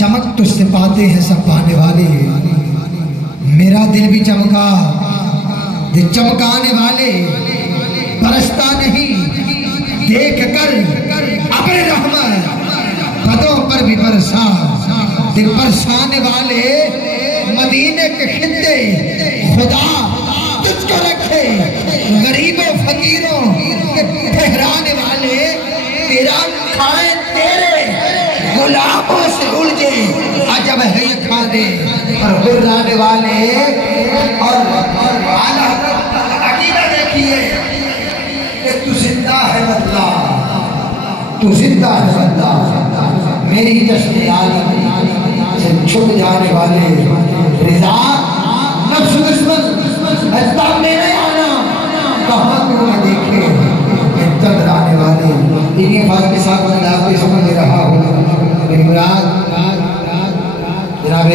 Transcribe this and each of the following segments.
چمک تجھ سے پاتے ہیں سب پانے والے، میرا دل بھی چمکا، دل چمکانے والے برستا نہیں، دیکھ کر ابر رحمت بدوں پر بھی برسا، دل برسانے والے مدینے کے خطے خدا تجھ کو رکھے، غریبوں فقیروں کے ٹھہرانے والے تیرا کھائیں تیرے غلاموں سے الجھے، عجب ہے یہ کھانے اور غرانے والے۔ اور اعلیٰ عقیدہ دیکھیے کہ تو زندہ ہے اللہ، تو زندہ ہے اللہ، میری جشن عالم سے چھپ جانے والے رضا نفس دشمن اجتاب میں نہیں آنا، کہاں تو نہ دیکھے چند آنے والے۔ انہیں بات کے ساتھ میں آپ کے سمجھ رہا ہوں میری مراد جناب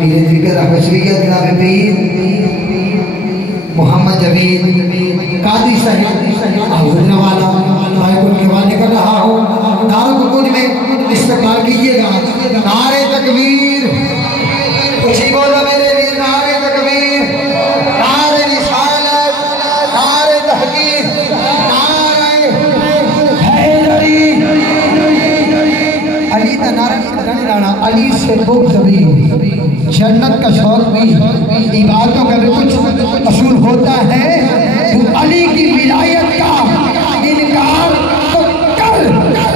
پیر دیگر احمد جناب پیر محمد جاوید قادری صاحب حضور والا میں ان کے والے کر رہا ہوں، دارالقرآن میں استقبال کیجیے گا، نعرہ تکبیر، اسی بولو میرے بھی نعرہ تکبیر، نعرہ رسالت، نعرہ تحقیق، نعرہ حیدری، علی کا نعرہ نہیں لانا، علی سے بغض بھی، جنت کا شوق بھی، عبادتوں کا بھی کچھ اصول ہوتا ہے، تو علی کی ولایت کا انکار تو کر،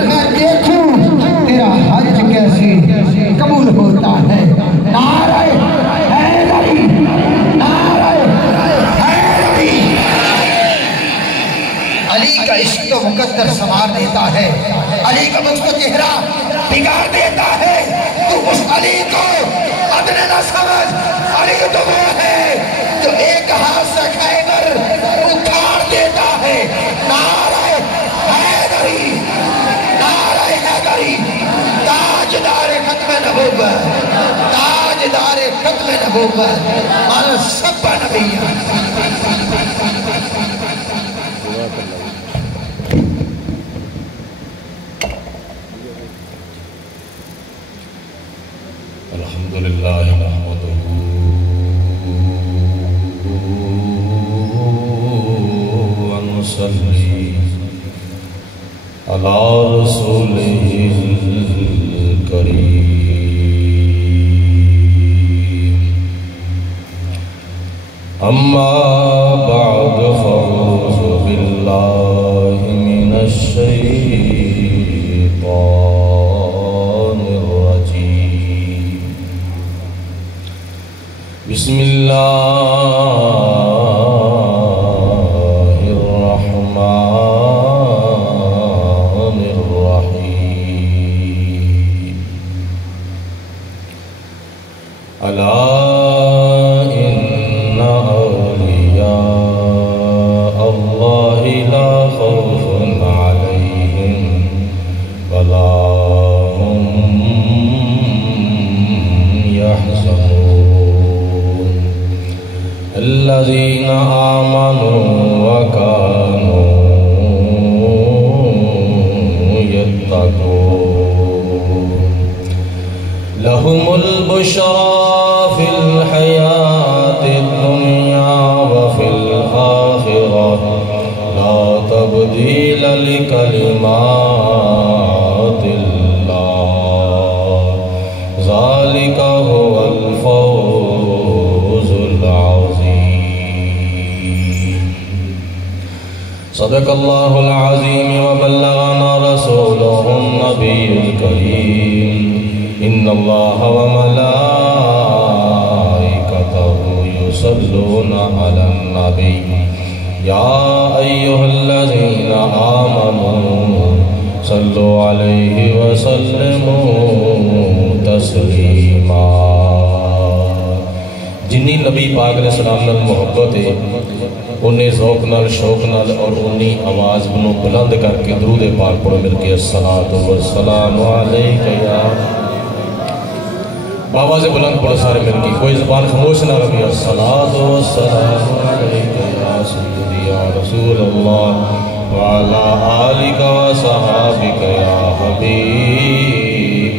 میں دیکھوں تیرا حج کیسے قبول ہوتا ہے۔ نعرہ حیدری، نعرہ حیدری، علی کا عشق و مقدر سنوار دیتا ہے، علی کا مجھ کو چہرہ بگاڑ دیتا ہے، تو اس علی کو ادنے نہ سمجھ، علی تو وہ ہے جو ایک ہاتھ سے خیبر اکھاڑ دیتا ہے۔ نعرہ حیدری، نعرہ حیدری، تاجدار ختم نبوت، تاجدار ختم نبوت، مالا سب نبیہ۔ الحمدللہ نحمدہ ونصلی علی رسولہ الکریم، اما بعد فاعوذ باللہ من الشیطان الرجیم، بسم اللہ الرحمن الرحیم، الا ان اولیاء اللہ لا خوف علیہم ولا هم يحزنون، الذين آمنوا وكانوا يتقون، لهم البشرى في الحياة الدنيا وفي الآخرة، لا تبديل لكلمات الله، ذلك هو الفوز العظيم۔ صدق الله العظيم وبلغنا رسوله النبي الكريم، إن الله وملائكته يصلون على النبي، يا أيها الذين آمنوا صلوا عليه وسلموا تسلیما۔ جنی نبی پاک علیہ السلام نال محبت ہے، انہیں ذوق نال شوق نال اور انہیں آواز بنو بلند کر کے درود پاک پڑھو مل کے الصلاۃ والسلام علیک یا، بابا سے بلند پڑھو سارے مل کے، کوئی زبان خاموش نہ رہی، الصلاۃ والسلام علیک یا سیدی یا رسول اللہ وعلی آلک و صحابک یا حبیب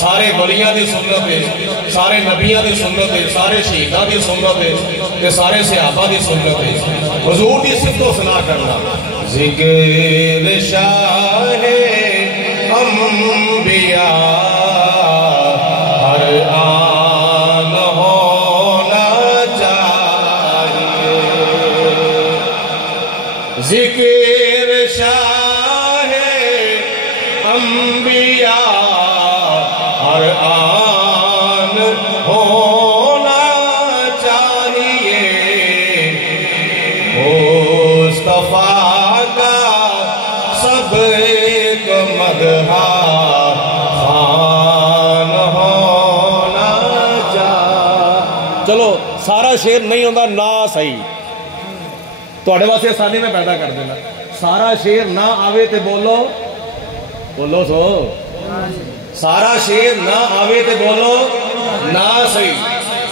سارے ولیاں دی سنت ہے، سارے نبیاں دی سنت ہے، سارے شہیداں دی سنت ہے، سارے صحابہ دی سنت ہے حضور دی صفت و ثنا کرنا۔ ذکر شاہ انبیاء ہر آن ہونا چاہیے، ذکر شاہ انبیاء ہر آن ہونا چاہیے، مصطفیٰ کا سب کو مدحا خان ہونا چاہیے۔ چلو سارا شعر نہیں ہوتا نہ صحیح، تھوڑے واسطے آسانی میں پیدا کر دینا، سارا شعر نہ آوے تے بولو بولو سو، سارا شعر نہ آوے تے بولو نہ صحیح،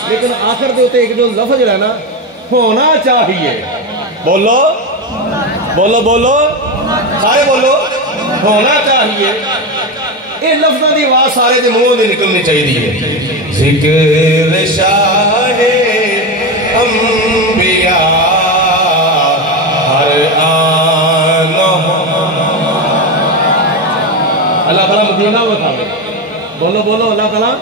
لیکن آخر دے ہوتے ایک جو لفظ ہے نا ہونا چاہیے، بولو بولو بولو سارے بولو ہونا چاہیے، یہ لفظوں کی آواز سارے دے منہوں دی نکلنی چاہیے۔ ذکر شاہ انبیاء ہر آن اللہ تعالیٰ مدینہ بتاوے، بولو بولو اللہ تعالیٰ۔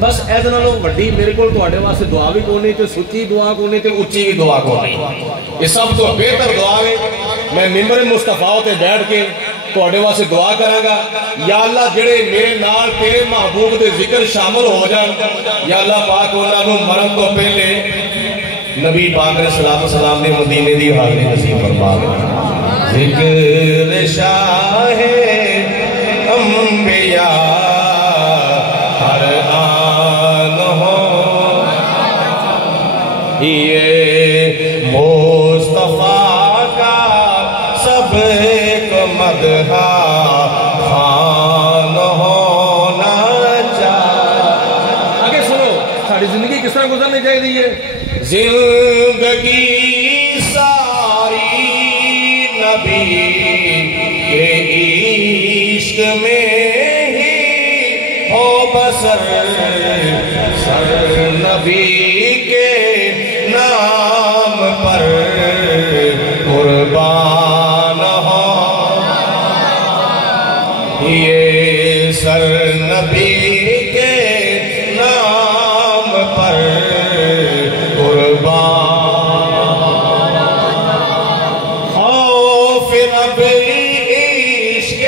بس ایسے نالوں وڈی میرے کو تواڈے واسطے دعا بھی کونی تے سچی دعا کونی تے اچھی بھی دعا کونی، یہ سب تو بہتر دعا ہے۔ میں ممبر مصطفیٰ تے بیٹھ کے تواڈے واسطے دعا کراں گا، یا اللہ جڑے میرے نال تیرے محبوب دے ذکر شامل ہو جان، یا اللہ پاک انہاں نوں مرن تو پہلے نبی پاک علیہ الصلوۃ والسلام دے مدینے دی حاضری نصیب فرما دے۔ ذکر شاہ انبیاء ہر آن ہو، یہ مصطفیٰ کا سب کو مدحا خان ہونا چاہیے۔ آگے سنو ساری زندگی کس طرح گزرنی چاہیے؟ زندگی ساری نبی کے عشق میں ہی ہو بسر، سر نبی کے نام پر قربان ہو، یہ سر نبی کے نام پر قربان، خوف رب عشق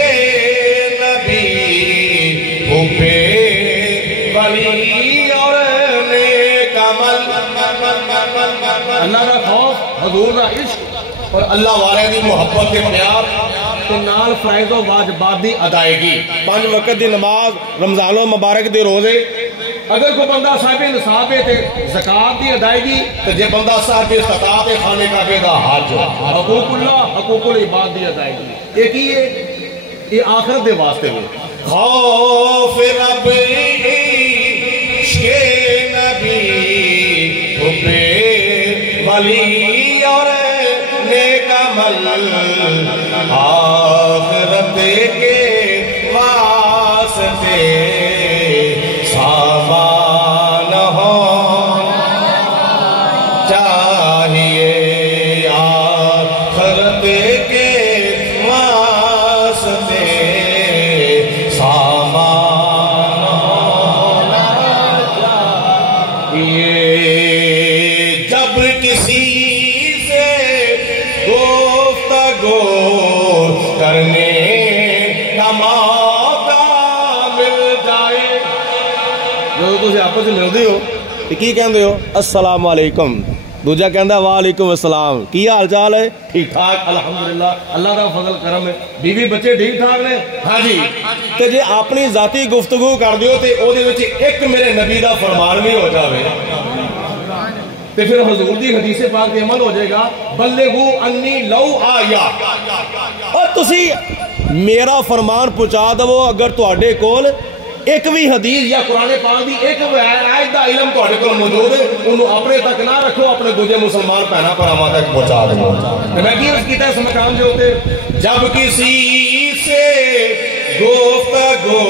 نبی حبے ولی اور نیک عمل، اللہ کا خوف، حضور کا عشق اور اللہ والے دی محبت کے پیار تے نال فرائض و واجبات دی ادائیگی، 5 وقت دی نماز، رمضان و مبارک دے روزے، اگر کوئی بندہ صاحب نصاب ہے تے زکات دی ادائیگی، تے جے بندہ صاحب استطاعت ہے خانے کعبے دا حج، حقوق اللہ حقوق العباد دی ادائیگی، یہ کی ہے؟ یہ آخرت دے واسطے میں خوف رب عشق نبی حبے ولی اور نیک عمل، آخرت کے واسطے سامان ہو چاہیے، آخرت کے واسطے سامان ہونا چاہیے، جب کسی سے گفتگو کرنے کا موقع مل جائے، جو تسی آپس میں ملدے ہو کی کہندے ہو السلام علیکم، دوجا کہندا وعلیکم السلام، کی حال چال ہے؟ ٹھیک ٹھاک الحمدللہ، اللہ کا فضل کرم ہے، بیوی بچے ٹھیک ٹھاک نے؟ ہاں جی، تے جے اپنی ذاتی گفتگو کر دیو تے او دے وچ ایک میرے نبی دا فرمان بھی ہو جاوے تے پھر حضور دی حدیث پاک تے عمل ہو جائے گا، بلغوا انی لو آیا، اور تسی میرا فرمان پہنچا دو اگر تواڈے کول ایک بھی حدیث یا قرآن پاک دی ایک آیت دا علم تواڈے کول موجود ہے، انہوں اپنے تک نہ رکھو، اپنے دوجے مسلمان بہناں بھراواں تک پہنچا دو۔ میں کی عرض کیتا ہے اس مقام دے اوتے، جب کسی سے گفتگو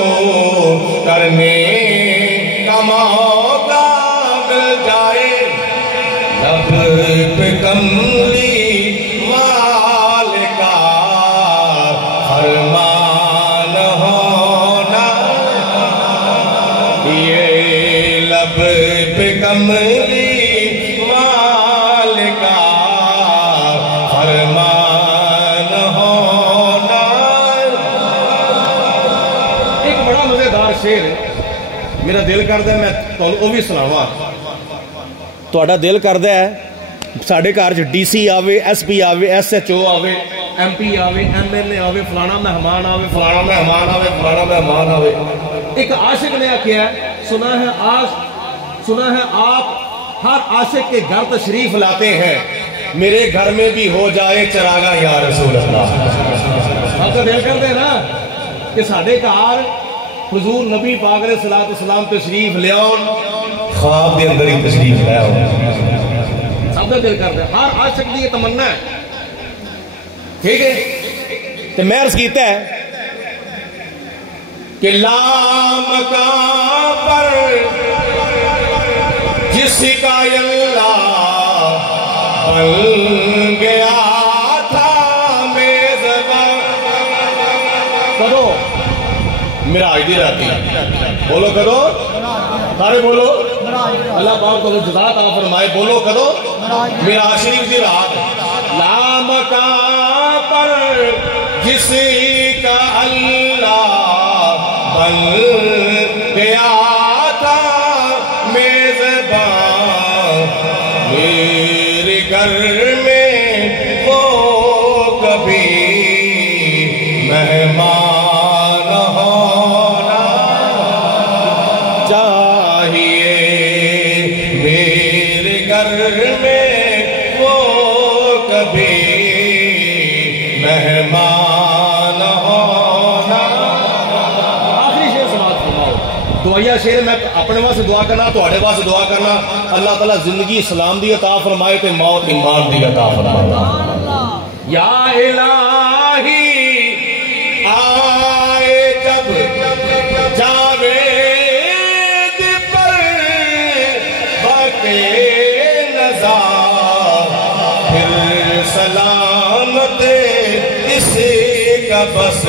کرنے کا موقع مل جائے لب پہ کملی وال کا فرمان ہونا یہ لب پہ کملی وال کا فرمان ہونا۔ ایک بڑا مزیدار شعر میرا دل کرتا ہے میں تمہیں وہ بھی سناواں۔ تہاڈا دل کرتا ہے ساڈے گھر چ ڈی سی آوے، ایس پی آوے، ایس ایچ او آوے، ایم پی آوے، ایم ایل اے آوے، فلانا مہمان آوے، فلانا مہمان آوے، فلانا مہمان آوے۔ ایک عاشق نے کیا ہے سنا ہے آپ ہر عاشق کے گھر تشریف لاتے ہیں، میرے گھر میں بھی ہو جائے چراغاں یا رسول اللہ۔ آپ کا دل کرتے ہیں نا کہ ساڈے گھر حضور نبی پاک علیہ الصلوۃ والسلام تشریف لیاؤ، خواب دے اندر ہی تشریف لے آؤ۔ سب کا دل کرتا ہے، ہر عاشق کی یہ تمنا ہے، ٹھیک ہے؟ تو میں عرض کیتا ہے کہ لامکان پر جس کا اللہ بن گیا تھا میزبان۔ کرو میرا آئیڈی رہتی ہے، بولو کرو سارے بولو، اللہ پاک کو جزا عطا فرمائے، بولو کرو میرا شریف دی رات۔ لامکان پر جس کا اللہ بن گیا تھا میزبان، میرے گھر میں وہ کبھی مہمان ہونا چاہیے، میرے گھر میں وہ کبھی مہمان ہونا۔ آخری شعر سماعت فرماؤ، دعائیہ شعر میں اپنے واسطے دعا کرنا، تہاڈے واسطے دعا کرنا، اللہ تعالیٰ زندگی اسلام دی عطا فرمائے تے موت ایمان دی عطا فرمائے۔ یا الہی آئے جب جاوید پر باقی نظر، پھر سلامت اس کا بس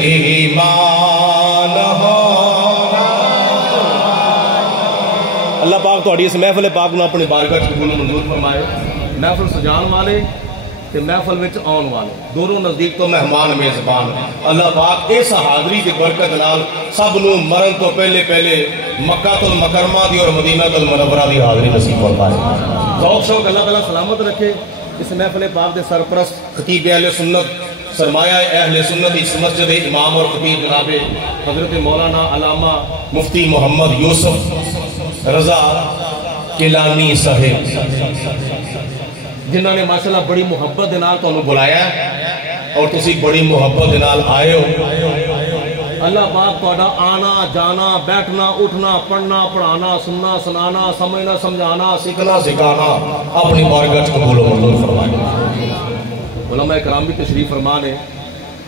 ایمان ہونا۔ اللہ پاک تہاڈی اس محفل پاک نو اپنی بارگاہ وچ قبول منظور فرمائے۔ محفل سجان والے تے محفل وچ آن والے دونوں نزدیک تو مہمان میزبان، اللہ پاک اس حاضری دی برکت نال سب نو مرن تو پہلے مکہ المکرمہ دی اور مدینہ المنورہ دی حاضری نصیب فرمائے۔ ذوق شوق اللہ تعالیٰ سلامت رکھے۔ اس محفل پاک دے سرپرست خطیب اہل سنت، سرمایہ اہل سنت، اس مسجد امام اور خطیب جناب حضرت مولانا علامہ مفتی محمد یوسف رضا کیلانی صاحب، جنہوں نے ماشاءاللہ بڑی محبت دے نال تانوں بلایا اور تسی بڑی محبت دے نال آئے ہو۔ اللہ پاک تہاڈا آنا جانا بیٹھنا اٹھنا پڑھنا پڑھانا سننا سنانا سمجھنا سمجھانا سیکھنا سکھانا اپنی بارگاہ قبول و منظور فرمائے۔ علماء کرام بھی تشریف فرما نے،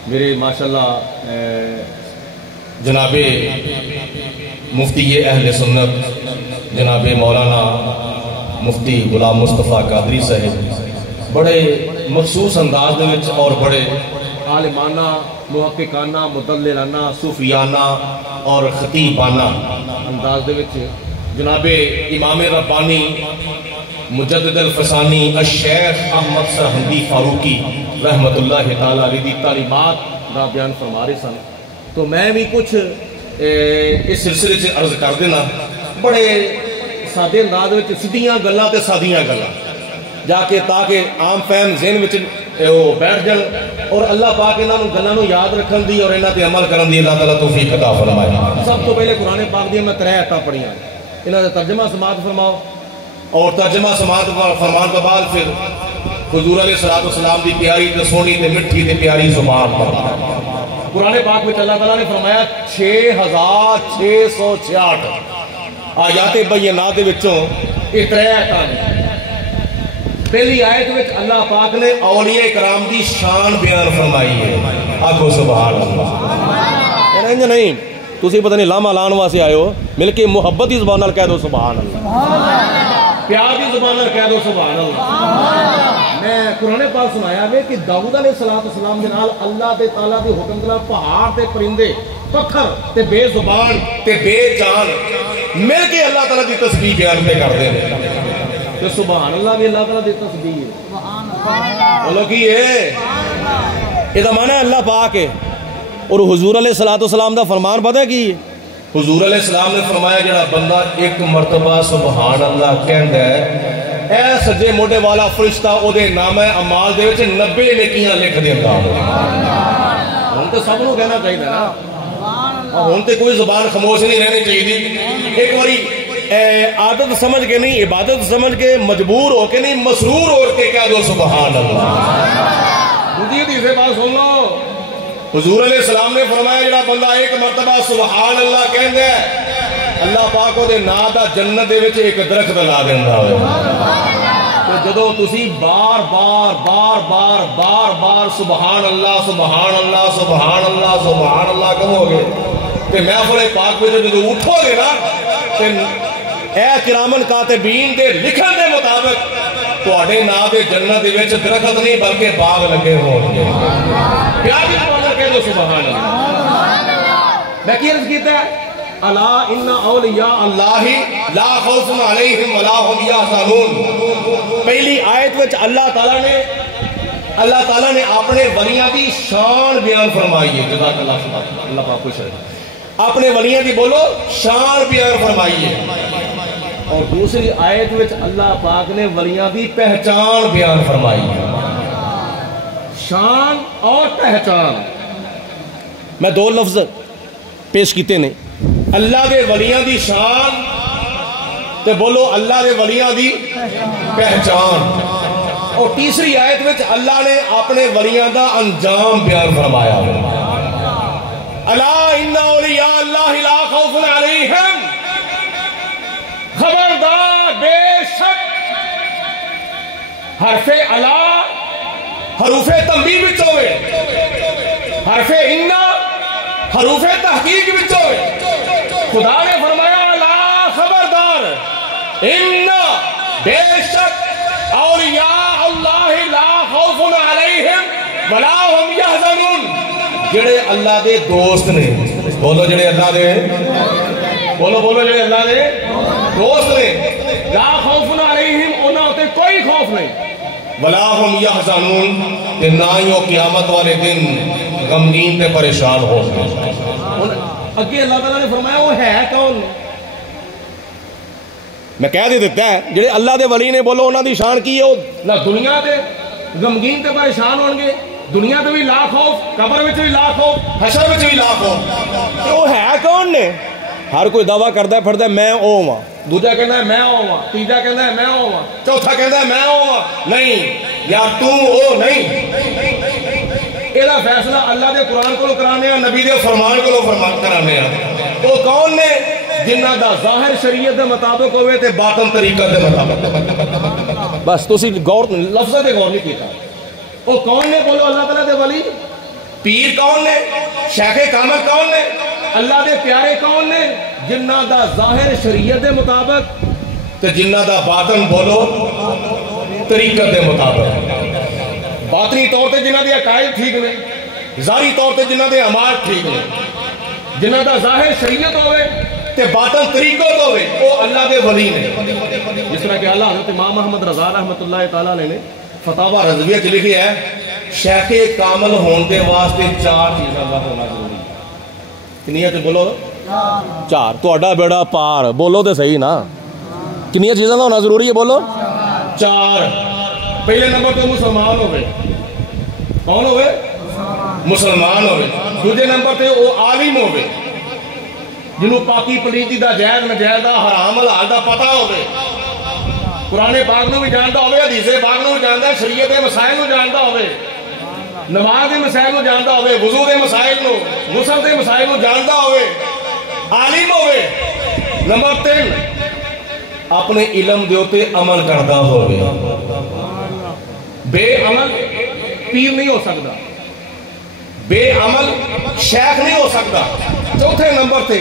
میرے ماشاءاللہ جناب مفتی اہل سنت جناب مولانا مفتی غلام مصطفیٰ قادری صاحب بڑے مخصوص انداز دے وچ اور بڑے عالمانہ محققانہ مدللانہ صوفیانہ اور خطیبانہ انداز دے وچ جناب امام ربانی مجدد الفسانی الشیخ احمد سرہندی فاروقی رحمت اللہ تعالیٰ علیہ دی تعلیمات کا بیان فرما رہے سن، تو میں بھی کچھ اس سلسلے سے عرض کر دینا۔ بڑے سادے انداز وچ سیدھیاں گلاں تے سادیاں گلاں جا کے تاکہ عام فہم ذہن وچ بیٹھ جان اور اللہ پاک انہاں نوں گلاں نوں یاد رکھن دی اور انہاں تے عمل کرن دی اللہ تعالیٰ توفیق عطا فرمائے۔ سب تو پہلے قرآن پاک دی میں 3 آیتاں پڑھیاں، انہاں دا ترجمہ سماعت فرماؤ اور ترجمہ سماعت فرمان کے بعد پھر حضور علیہ السلام دی پیاری تے سونی تے مٹھی تے پیاری زبان پر قرآن پاک میں اللہ تعالیٰ نے فرمایا 6666 آیات بینات وچوں یہ 3 آیتاں نے۔ پہلی آیت وچ اللہ پاک نے اولیاء کرام دی شان بیان فرمائی ہے، آگو سبحان اللہ۔ انج نہیں تسی پتہ نہیں لاما لان واسطے آئے ہو، مل کے محبت کی زبان نال کہہ دو سبحان اللہ، پیار کی زبان نال کہہ دو سبحان اللہ۔ میں قرآن پاک سنایا ہے کہ داؤد علیہ السلام دے نال اللہ دے تعالیٰ دے حکم دے نال پہاڑ تے پرندے پتھر تے بے زبان تے بے جان مل کے اللہ تعالیٰ دی تسبیح بیان تے کر دے تو سبحان اللہ بھی اللہ تعالیٰ دی تسبیح ہے۔ بولو کی ہے یہ معنی ہے اللہ پاک ہے۔ اور حضور علیہ السلام دا فرمان پتہ ہے کی حضور علیہ السلام نے فرمایا جڑا بندہ ایک مرتبہ سبحان اللہ کہندا ہے اے سجے موڈے والا فرشتہ او دے نامہ اعمال دے وچ 90 نیکیاں لکھ دیندا ہن تے سب نوں کہنا چاہیے نا، ہن تے کوئی زبان خاموش نہیں رہنی چاہیے۔ ایک باری عادت سمجھ کے نہیں، عبادت سمجھ کے، مجبور ہو کے نہیں، مسرور ہو کے کہہ دو سبحان اللہ۔ دوسری حدیث بات سن لو، حضور علیہ السلام نے فرمایا جڑا بندہ ایک مرتبہ سبحان اللہ کہندا ہے اللہ پاک او دے نام دا جنت دے وچ ایک درخت لا دیندا ہوئے۔ تو جدوں تسی بار بار بار بار بار بار سبحان اللہ سبحان اللہ سبحان اللہ سبحان اللہ کہو گے تے محفل پاک وچ جدوں اٹھو گے نا تے اے کرامن کاتبین دے لکھن دے مطابق تواڈے نام دے جنت دے وچ درخت نہیں بلکہ باغ لگے ہون گے۔ پیار کی زبان نال کہہ دو سبحان اللہ۔ میں کی عرض کیتا ہے الا ان اولیاء اللہ لا خوف علیہم ولا هم یحزنون۔ پہلی آیت وچ اللہ تعالیٰ نے اپنے ولیاں دی شان بیان فرمائی ہے۔ جزاک اللہ خیر، اللہ پاک خوش رہے۔ اپنے ولیاں دی بولو شان بیان فرمائی ہے، اور دوسری آیت وچ اللہ پاک نے ولیاں دی پہچان بیان فرمائی ہے۔ شان اور پہچان میں دو لفظ پیش کیتے نے، اللہ دے ولیاں دی شان تے بولو اللہ دے ولیاں دی پہچان، اور تیسری آیت وچ اللہ نے اپنے ولیاں دا انجام بیان فرمایا ہے۔ الا ان اولیاء اللہ لا خوف علیہم، خبردار بے شک حرف الا حروف تنبیہ وچ ہوئے، حرف ان حروف تحقیق وچ ہوئے۔ خدا نے فرمایا لا خبردار ان بے شک اولیاء اللہ لا خوف علیہم ولا هم یحزنون، جڑے اللہ دے دوست نے، بولو جڑے اللہ دے، بولو جڑے اللہ دے دوست نے، لا خوف علیہم انہاں تے کوئی خوف نہیں، ولا هم یحزنون تے نہ ہی وہ قیامت والے دن غمگین تے پریشان ہو گئے۔ اگے اللہ تعالیٰ نے فرمایا وہ ہے کون؟ میں کہہ دے دیتا ہے جڑے اللہ دے ولی نے بولو انہاں دی شان کی ہے، نہ دنیا دے غمگین تے پریشان ہون گے، دنیا تے بھی لا خوف، قبر وچ بھی لا خوف، حشر وچ بھی لا خوف۔ وہ ہے کون نے؟ ہر کوئی دعویٰ کردا ہے پھردا ہے میں او ہاں، دوجا کہندا ہے میں او ہاں، تیجا کہندا ہے میں او ہاں، چوتھا کہندا ہے میں او ہاں۔ نہیں یا تو او نہیں، ایدہ فیصلہ اللہ دے قرآن کو کرانے ہیں، نبی دے فرمان کو فرمان کرانے ہیں۔ وہ کون نے؟ جنہ دا ظاہر شریعت دے مطابق ہوئے تے باطن طریقہ دے مطابق۔ بس تو اسی لفظ دے غور نہیں کیتا۔ وہ کون نے؟ بولو اللہ تعالیٰ دے ولی۔ پیر کون نے؟ شیخ کامل کون نے؟ اللہ دے پیارے کون نے؟ جنہ دا ظاہر شریعت دے مطابق تے جنہ دا باطن بولو طریقہ دے مطابق۔ باطنی طور تے جنہ دے عقائد ٹھیک نے، ظاہری طور تے جنہ دے اعمال ٹھیک نے، جنہ دا ظاہر شریعت ہوئے تے باطن طریقہ ہوئے، وہ اللہ دے ولی نے۔ جس طرح کہ اللہ حضرت امام محمد رضا رحمۃ اللہ تعالیٰ نے فتاوی رضویہ چ لکھی ہے شیخ کامل ہون دے واسطے 4 چیزاں دا ہونا ضروری ہے۔ کنیاں تے بولو 4، تہاڈا بیڑا پار، بولو تے صحیح نا، کنیاں چیزاں دا ہونا ضروری ہے؟ بولو 4۔ پہلے نمبر تو مسلمان ہوئے، کون ہوئے؟ مسلمان ہوئے۔ دوسرے نمبر تے وہ عالم ہوئے جنہوں پاکی پلیتی دا جائز نجائز دا حرام حلال دا پتہ ہوئے، قرآن پاک نو بھی جانتا ہوئے، حدیث پاک نو بھی جانتا ہے، شریعت دے مسائل نو جانتا ہوئے، نماز دے مسائل نو جانتا ہوئے، وضو دے مسائل نو، غسل دے مسائل نو جانتا ہوئے، عالم ہوئے۔ نمبر 3 اپنے علم دے اوتے عمل کردا ہوئے۔ بے عمل پیر نہیں ہو سکتا، بے عمل شیخ نہیں ہو سکتا. چوتھے نمبر تے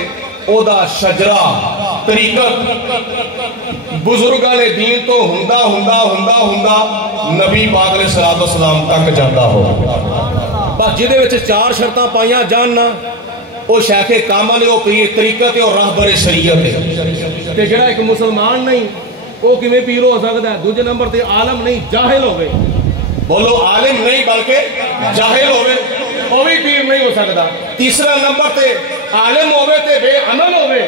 او دا شجرہ طریقت بزرگاں نے دین تو ہندا نبی پاک علیہ السلام تک جاندہ ہو. بس جدے وچ 4 شرطاں پائیاں جاننا او شیخ کامل او پیر طریقت اور راہبر شریعت ہے. تے جڑا ایک مسلمان نہیں او کیویں پیر ہو سکدا ہے؟ دوسرے نمبر تے عالم نہیں جاہل ہوئے. بولو عالم نہیں بلکہ جاہل ہوئے وہ بھی پیر نہیں ہو سکتا. تیسرا نمبر تے عالم ہوئے تے بے عمل ہوئے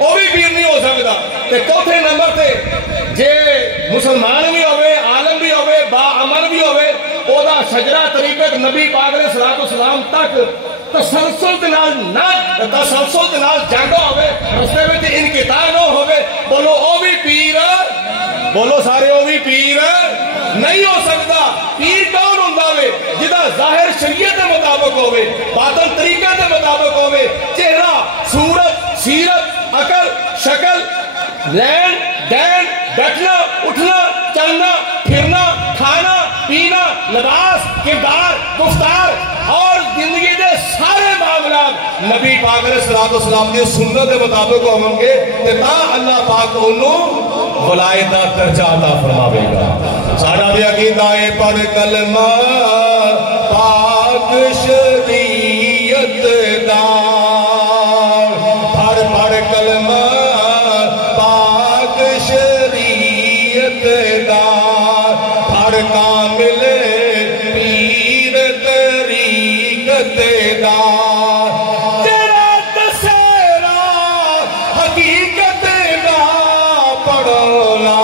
وہ بھی پیر نہیں ہو سکتا. تے چوتھے نمبر تے جے مسلمان بھی ہوئے عالم بھی ہوئے با عمل بھی ہوئے او دا شجرہ طریقت نبی پاک علیہ السلام تک تسلسل دے نال جاندا ہوئے رستے وچ انقطاع نہ ہوئے. بولو او بھی پیر، بولو سارے او بھی پیر نہیں ہو سکتا. پیر کون ہوندا وے؟ جدا ظاہر شریعت دے مطابق ہوئے، باطن طریقہ دے مطابق ہوئے، چہرہ صورت سیرت عقل شکل لین دین بیٹھنا اٹھنا چلنا پھرنا کھانا پینا لباس کردار گفتار اور زندگی دے سارے معاملات نبی پاک علیہ السلام دے سنت دے مطابق ہوں گے تے تا اللہ پاک انہوں ولایت دا درجہ عطا فرماوے گا. ساڈا بھی عقیدہ ہے پڑھ کلمہ پاک شریعت دا، پڑھ کلمہ پاک شریعت دا، پڑھ کامل پیر طریقت دا. تیرا دسیرا حقیقت دا پڑھولا.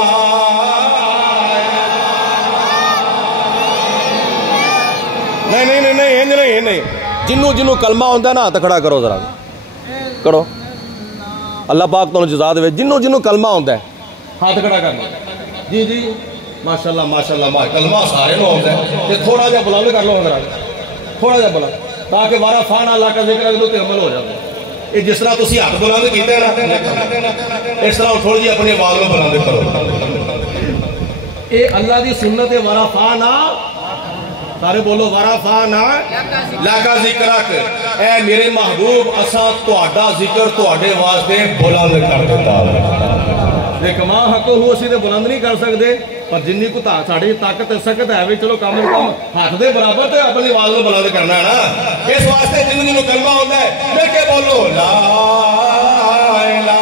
نہیں جنوں کلمہ ہوندہ نا ہاتھ کھڑا کرو ذرا کرو. اللہ پاک تو جزا دے جنوں کلمہ ہوندہ ہے ہاتھ کھڑا کرنا. جی جی ماشاءاللہ کلمہ سارے نو ہوندہ ہے. تھوڑا جا بلند کر لو ذرا تھوڑا جا بلند تاکہ وارا فان اللہ کا ذکر اگلو تے عمل ہو جائے. یہ جس طرح تسی ہاتھ بلند کیتے ہیں نا اس طرح تھوڑی جی اپنی آواز میں بلند کرو. اے اللہ دی سنت وارا فانا سارے بولو ورا فانا لاکا ذکرک. اے میرے محبوب اساں تہاڈا ذکر تہاڈے واسطے بلند کر دیتا ہے. دیکھ ماں حقو ہو اسی دے بلند نہیں کر سکتے پر جنی کو ساڑی طاقت سکت ہے بھی چلو کام ہاتھ دے برابر تے اپنی آواز میں بلند کرنا ہے نا. اس واسطے جنوں کلمہ ہوتا ہے مل کے بولو لا الہ.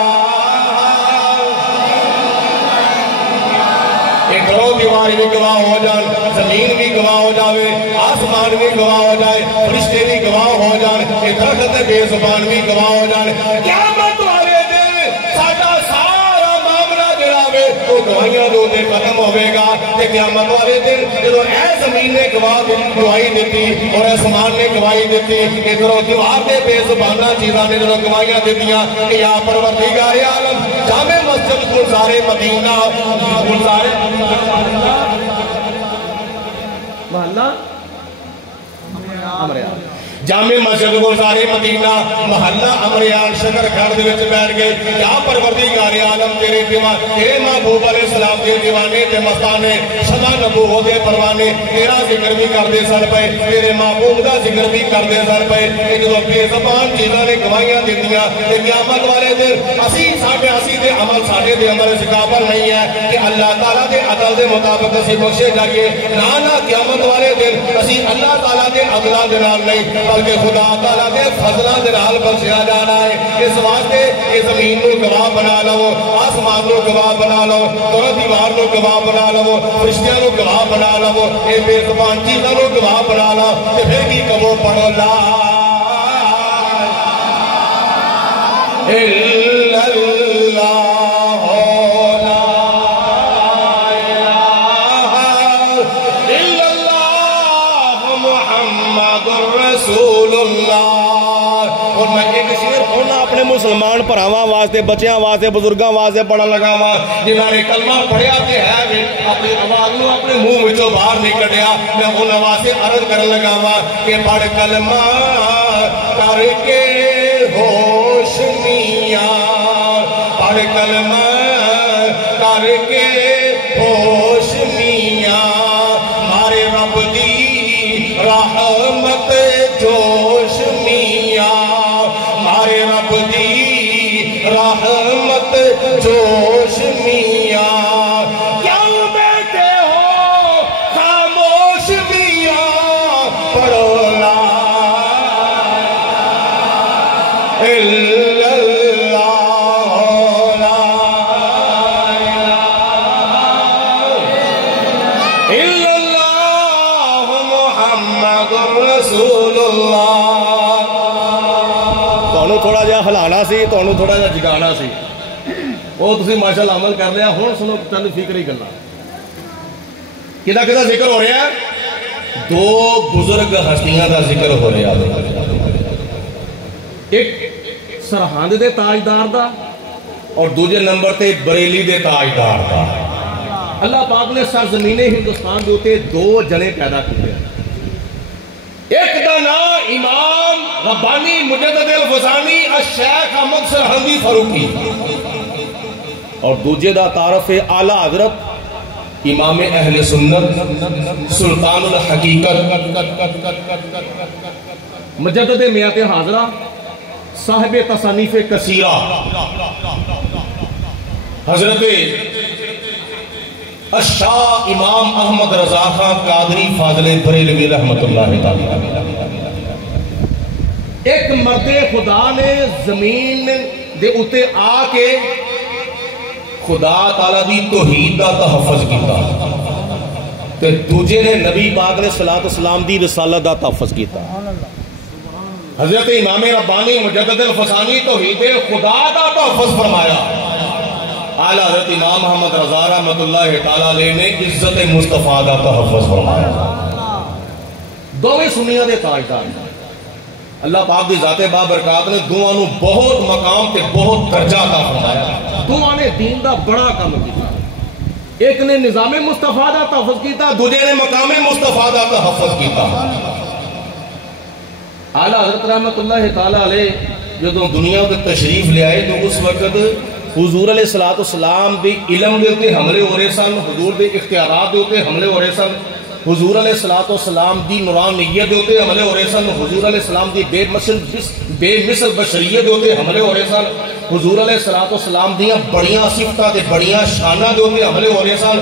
ایک رو دیواری بھی گواہ ہو جان، زمین بھی گواہ ہو جاوے، آسمان بھی گواہ ہو جائے، فرشتے بھی گواہ ہو جان، ایک درخت بے زبان بھی گواہ ہو جان. قیامت والے دن ساڈا سارا معاملہ جڑا وے وہ گواہیاں دو دے ختم ہوئے گا. تے قیامت والے دن جدوں اے زمین نے گواہی دیتی اور آسمان نے گواہی دیتی کہ کرو دیوار دے بے زبانہ چیزاں نے جدوں گواہیاں دیتیاں کہ یا پروردگار عالم جامع مسجد گلزار مدینہ محلہ امریان جامع مسجد گلزار مدینہ محلہ امریان شکر گھر دے وچ بیٹھ گئے. یا پروردگار عالم تیرے دیوان تیرے محبوب علیہ السلام دے دیوانے تے مستانے شمع نبوت دے پروانے تیرا ذکر بھی کر دے سر پے، تیرے محبوب دا ذکر بھی کر دے سر پے. جدوں بے زبان چیزاں نے گواہیاں دتیاں تے قیامت والے دن اسی دے عمل ساڈے دے عمل اس قابل نہیں ہے کہ اللہ تعالیٰ دے عدل دے مطابق اسی بخشے جائیے. نہ قیامت والے دن اسی اللہ تعالیٰ دے عدلاں دے نال نہیں بلکہ خدا تعالیٰ دے فضلہ دے نال بخشیا جانا ہے. اس واسطے یہ زمین نو گواہ بنا لو، آسمان نو گواہ بنا لو، اور دیوار نو گواہ بنا لو، فرشتیاں نو گواہ بنا لو، اے بے زبان چیزاں نو گواہ بنا لو. تے پھر کی کہو پڑھو لا الا اللہ لا الہ الا اللہ محمد رسول اللہ. اور میں ایک شعر پڑھنا اپنے مسلمان پراواں واسطے بچیاں واسطے بزرگاں واسطے پڑھا لگا وا جنہاں نے کلمہ پڑھیا تے ہے اپنی آواز نو اپنے منہ وچوں باہر نہیں کڈیا. میں انہاں واسطے عرض کرن لگا وا کہ پڑھ کلمہ کر کے ہوش میاں، پڑھ کلمہ کر کے ہوش میاں، مارے رب دی رحمت جو رحمت جوش میاں، کیوں بیٹھے ہو خاموش میاں، پڑھو لا الا اللہ لا الہ الا اللہ محمد رسول اللہ۔ تھوڑا جہا ہلانا سی، تھوڑا جہا جگانا سی، وہ تسی ماشاءاللہ عمل کر لیا۔ ہوں سنو چند فکری گلا، کدا کدا ذکر ہو رہا ہے؟ دو بزرگ ہستیاں دا ذکر ہو رہا ہے، ایک سرہند دے تاجدار دا اور دوجے نمبر تے بریلی دے تاجدار دا۔ اللہ پاک نے سرزمین ہندوستان دے اوتے دو جنے پیدا کیتے، ایک دا نام امام ربانی مجدد الفسانی الشیخ احمد سرہندی فاروقی، اور دوجے دا تعارف اعلی حضرت امام اہل سنت سلطان الحقیقت مجدد میات حاضرہ صاحب تصانیف کثیرہ حضرت الشاہ امام احمد رضا خان قادری فاضل بریلوی رحمت اللہ تعالی۔ ایک مرد خدا نے زمین دے اتے آ کے خدا تعالیٰ دی توحید دا تحفظ کیتا، تے دوجے نے نبی پاک نے صلاۃ والسلام دی رسالت دا تحفظ کیتا۔ حضرت امام ربانی مجدد الفسانی توحید خدا دا تحفظ فرمایا، اعلیٰ حضرت امام محمد رضا رحمت اللہ تعالیٰ علیہ نے عزت مصطفیٰ دا تحفظ فرمایا۔ دوویں سنیاں دے تاجدار، اللہ پاک دی ذات بابرکات نے دوواں نو بہت مقام تے بہت درجہ عطا فرمایا، دوواں نے دین دا بڑا کام کیتا، ایک نے نظام مصطفیٰ دا تحفظ کیتا، دوجے نے مقام مصطفیٰ دا تحفظ کیتا۔ اعلیٰ حضرت رحمت اللہ تعالیٰ علیہ جدوں دنیا تے تشریف لے آئے تو اس وقت حضور علیہ السلام دی علم دے اوتے حملے ہو رہے سن، حضور دے اختیارات دے اوتے حملے ہو رہے سن، حضور علیہ السلام دی نورانیت دے اوتے حملے ہو رہے سن، حضور علیہ السلام دی بے مثل بشریت دے اوتے حملے ہو رہے سن، حضور علیہ السلام دیاں بڑیاں صفتاں تے بڑیاں شاناں دے اوتے حملے ہو رہے سن۔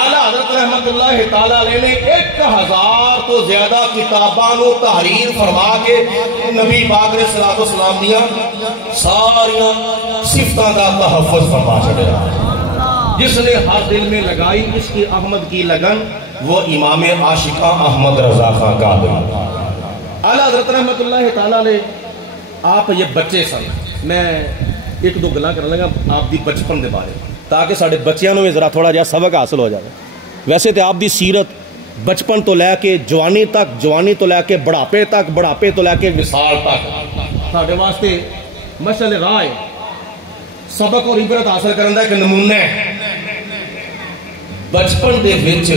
اعلیٰ حضرت رحمت اللہ تعالیٰ علیہ نے 1000 تو زیادہ کتاباں نو تحریر فرما کے نبی پاک علیہ السلام دیاں ساریاں صفتاں دا تحفظ فرما چھڑیا۔ جس نے ہر دل میں لگائی اس کی احمد کی لگن، وہ امام عاشقہ احمد رضا خان قادری۔ اعلیٰ حضرت رحمت اللہ تعالیٰ علیہ آپ یہ بچے سن، میں ایک دو گلاں کرنے لگا آپ دی بچپن دے بارے تاکہ ساڑھے بچیاں نو ذرا تھوڑا جہا سبق حاصل ہو جائے۔ ویسے تو آپ دی سیرت بچپن تو لے کے جوانی تک، جوانی تو لے کے بڑھاپے تک، بڑھاپے تو لے کے وصال تک ساڑھے واسطے مشعل راہ سبق اور عبرت حاصل کرنے دا ایک نمونہ ہے۔ بچپن دے وچ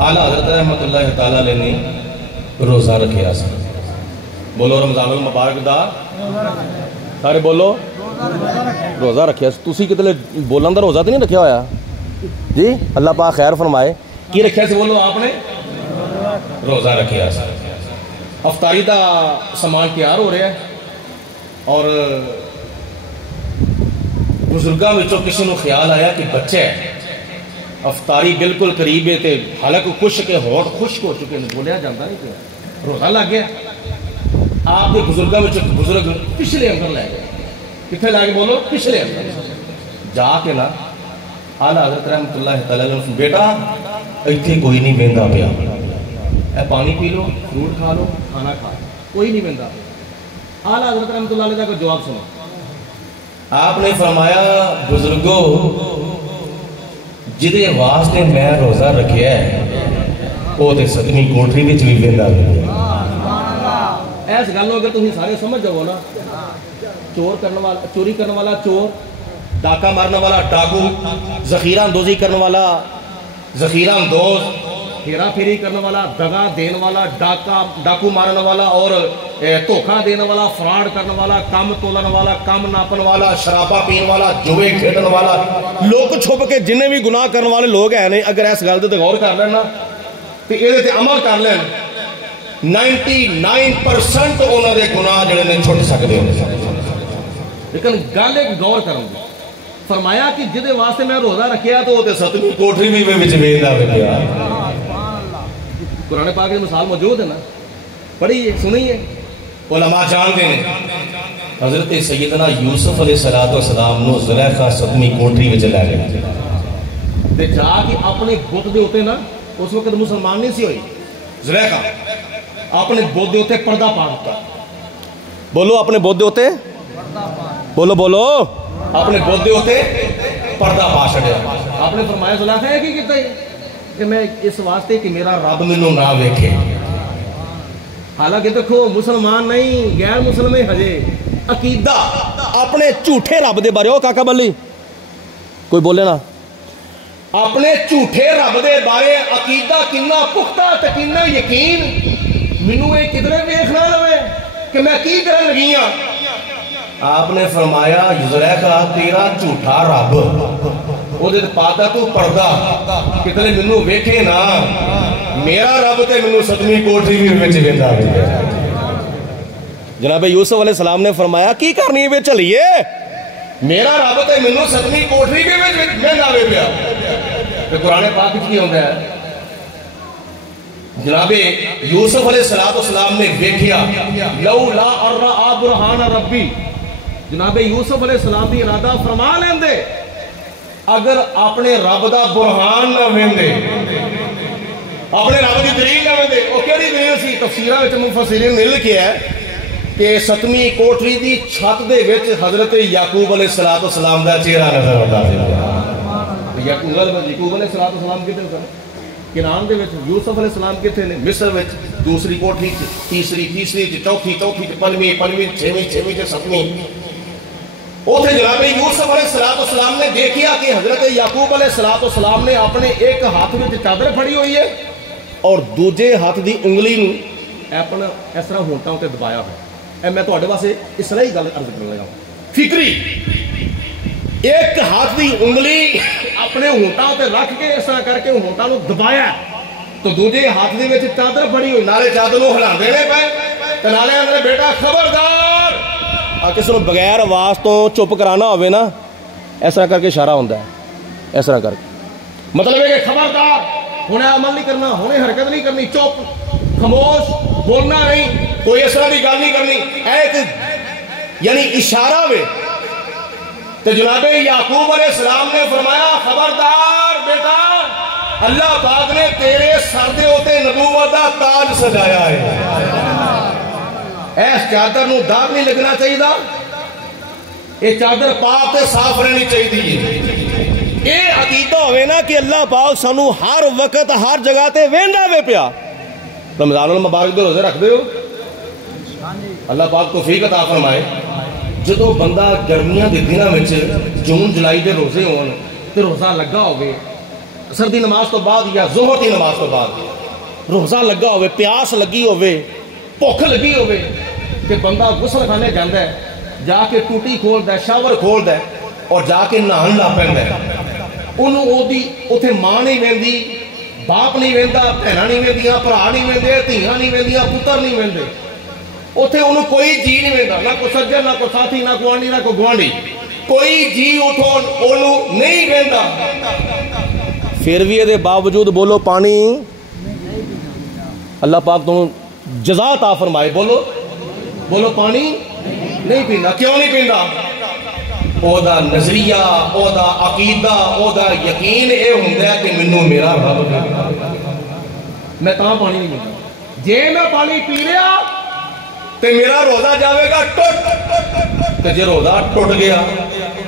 اعلیٰ حضرت رحمت اللہ تعالیٰ علیہ نے روزہ رکھیا سا، بولو رمضان المبارک دا، سارے بولو روزہ رکھیا سا۔ تسی کتنے بولن دا روزہ تو نہیں رکھیا ہویا جی؟ اللہ پاک خیر فرمائے، کی رکھیا سے بولو آپ نے؟ روزہ رکھیا سا۔ افطاری دا سامان تیار ہو رہا ہے اور بزرگاں وچوں کسی نو خیال آیا کہ بچہ ہے، افطاری بالکل قریب ہے تے حالانکہ کچھ کے ہوٹ خشک ہو چکے ہیں، بولیا جاتا نہیں کہ روزہ لگ گیا۔ آپ کے بزرگاں وچوں بزرگ پچھلے اندر لے گئے، کتنے لے کے بولو؟ پچھلے اندر جا کے نا اعلیٰ حضرت رحمت اللہ تعالیٰ علیہ، بیٹا ایتھے کوئی نہیں بہندا پیا، اے پانی پی لو، فروٹ کھا لو، کھانا کھا لو، کوئی نہیں بہندا پیا۔ اعلیٰ حضرت رحمت اللہ علیہ کا جواب سنو، آپ نے فرمایا بزرگو جدے واسطے میں روزہ رکھیا ہے وہ تے ستویں کوٹری وچ بھی بہندا پیا۔ ایس گل اگر تسی سارے سمجھ جاؤ نا، چوری کرنے والا چور، ڈاکہ مارنے والا ڈاکو، ذخیرہ اندوزی کرنے والا ذخیرہ اندوز، ہیرا پھیری کرنے والا، دگا دینے والا، ڈاکو مارنے والا اور دھوکھا دینے والا، فراڈ کرنے والا، کم تولن والا، کم ناپن والا، شرابہ پین والا، جوے کھیڈن والا، لوگ چھپ کے جنہیں بھی گناہ کرنے والے لوگ ہیں نہیں، اگر اس گل تے غور کر لینا تے اے تے عمل کر لین 99% انہاں دے گناہ جڑے نے چھٹ سکدے ہیں۔ لیکن گل ایک غور کروں گی. فرمایا کہ جدے واسطے میں روزہ رکھیا تو وہ ستویں کوٹری بھی وچ ویندا پیا. قرآن پاک کی مثال موجود ہے نا, پڑھیے سنیے. علماء جانتے ہیں حضرت سیدنا یوسف علیہ السلام نو زلیخا ستویں کوٹری وچ لے گئے تے جا کے اپنے بت دے اوتے نا, اس وقت مسلمان نہیں سی ہوئی, زلیخا اپنے بت دے اوتے پردہ پا دتا. بولو اپنے بت دے اوتے, بولو بولو اپنے بت دے اوتے پردہ پا چھڈیا. آپ نے فرمایا زلیخا یہ کی کیتا ہے کہ میں اس واسطے کہ میرا رب مینوں نہ ویکھے. حالانکہ دیکھو مسلمان نہیں, غیر مسلم ہجے عقیدہ اپنے جھوٹے رب دے بارے. او کاکا بلی کوئی بولے نا, اپنے جھوٹے رب دے بارے عقیدہ کنا پختہ تے کنا یقین. مینوں یہ کدھرے ویکھ نہ لوے کہ میں کی کرن لگی ہاں. آپ نے فرمایا زلیخا تیرا جھوٹا رب وہ دے پاتا تو پردہ کتنے مینوں ویکھے نا, میرا رب تے مینوں ستویں کوٹری بھی وچ ویندا پیا. جناب یوسف علیہ السلام نے فرمایا کی کرنی ہے چلیے, میرا رب تے مینوں ستویں کوٹری بھی وچ ویندا پیا. تے قرآن پاک وچ کی ہوندا ہے, جناب یوسف علیہ السلام نے ویکھیا لولا ارا برہان ربی. جناب یوسف علیہ السلام دی ارادہ فرما لیندے اگر اپنے رب دا برہان نہ ویندے, اپنے رب دی دلیل نہ ویندے. او کیڑی دلیل سی؟ تفسیراں وچ مفسرین نے لکھیا ہے کہ ستویں کوٹری دی چھت دے وچ حضرت یعقوب علیہ السلام دا چہرہ نظر آندا سی. یعقوب علیہ السلام کتے سن؟ کنعان دے وچ. یوسف علیہ السلام کتے نے؟ مصر وچ. دوسری کوٹری تیسری چوتھی پنجویں چھویں ستویں. اوتھے جناب یوسف علیہ السلام نے دیکھیا کہ حضرت یعقوب علیہ السلام نے اپنے ایک ہاتھ میں چادر پھڑی ہوئی ہے اور دوجے ہاتھ دی انگلی نو اپنا اس طرح ہونٹاں تے دبایا ہوا. میں تواڈے واسطے اس طرح ہی گل عرض کرن لگا فکری. ایک ہاتھ دی انگلی اپنے ہونٹاں تے رکھ کے اس طرح کر کے ہونٹاں نو دبایا تو دوجے ہاتھ دے وچ چادر پھڑی ہوئی. نالے چادر نو ہلاندے نے پے تے نالے اندر بیٹا خبردار کسی نے بغیر آواز تو چپ کرانا ہوئے نا, اس طرح کر کے اشارہ ہوتا ہے, اس طرح کر کے. مطلب ہے کہ خبردار ہونے عمل نہیں کرنا, ہونے حرکت نہیں کرنی, چپ خاموش بولنا نہیں, کوئی اس طرح کی گل نہیں کرنی. ایک یعنی اشارہ ہوئے. تو جناب یعقوب علیہ السلام نے فرمایا خبردار بیٹا, اللہ پاک نے تیرے سر دے اوتے نبوت دا تاج سجایا ہے. ایس چادر نو داغ نہیں لگنا چاہیے, یہ چادر پاک تے صاف رہنی چاہیے. یہ عقیدہ ہوئے نا کہ اللہ پاک سانو ہر وقت ہر جگہ تے ویندا وے پیا. رمضان المبارک دے روزے رکھ دے ہو, اللہ پاک توفیق عطا فرمائے. جدو بندہ گرمیاں دے دناں وچ جون جولائی دے روزے ہون تے روزہ لگا ہوئے, عصر دی نماز تو بعد یا ظہر دی نماز تو بعد روزہ لگا ہوئے, پیاس لگی ہوئے, بھوک لگی ہوئے کہ بندہ غسل خانے جاندا ہے, جا کے ٹوٹی کھولدا ہے, شاور کھولدا ہے اور جا کے نہان لا پیندا ہے. انہوں اودی اوتھے ماں نہیں ویندی, باپ نہیں ویندا, بھیناں نہیں ویندیاں, بھرا نہیں ویندے, دھیاں نہیں ویندیاں, پتر نہیں ویندے. اوتھے انہوں کوئی جی نہیں ویندا, نہ کوئی سجن, نہ کوئی ساتھی, نہ کوئی آنڈی, نہ کوئی گوانڈی, کوئی جی اوتھوں انہوں نہیں ویندا. پھر بھی یہ باوجود بولو پانی اللہ پاک تو جزا عطا فرمائے. بولو بولو پانی نہیں پیندا. کیوں نہیں پیندا؟ او دا نظریہ, او دا عقیدہ, او دا یقین اے ہوندا ہے کہ مینوں میرا رب میں تاں پانی نہیں پیندا. جے میں پانی پی لیا تے میرا روزہ جاوے گا ٹوٹ, تے جے روزہ ٹوٹ گیا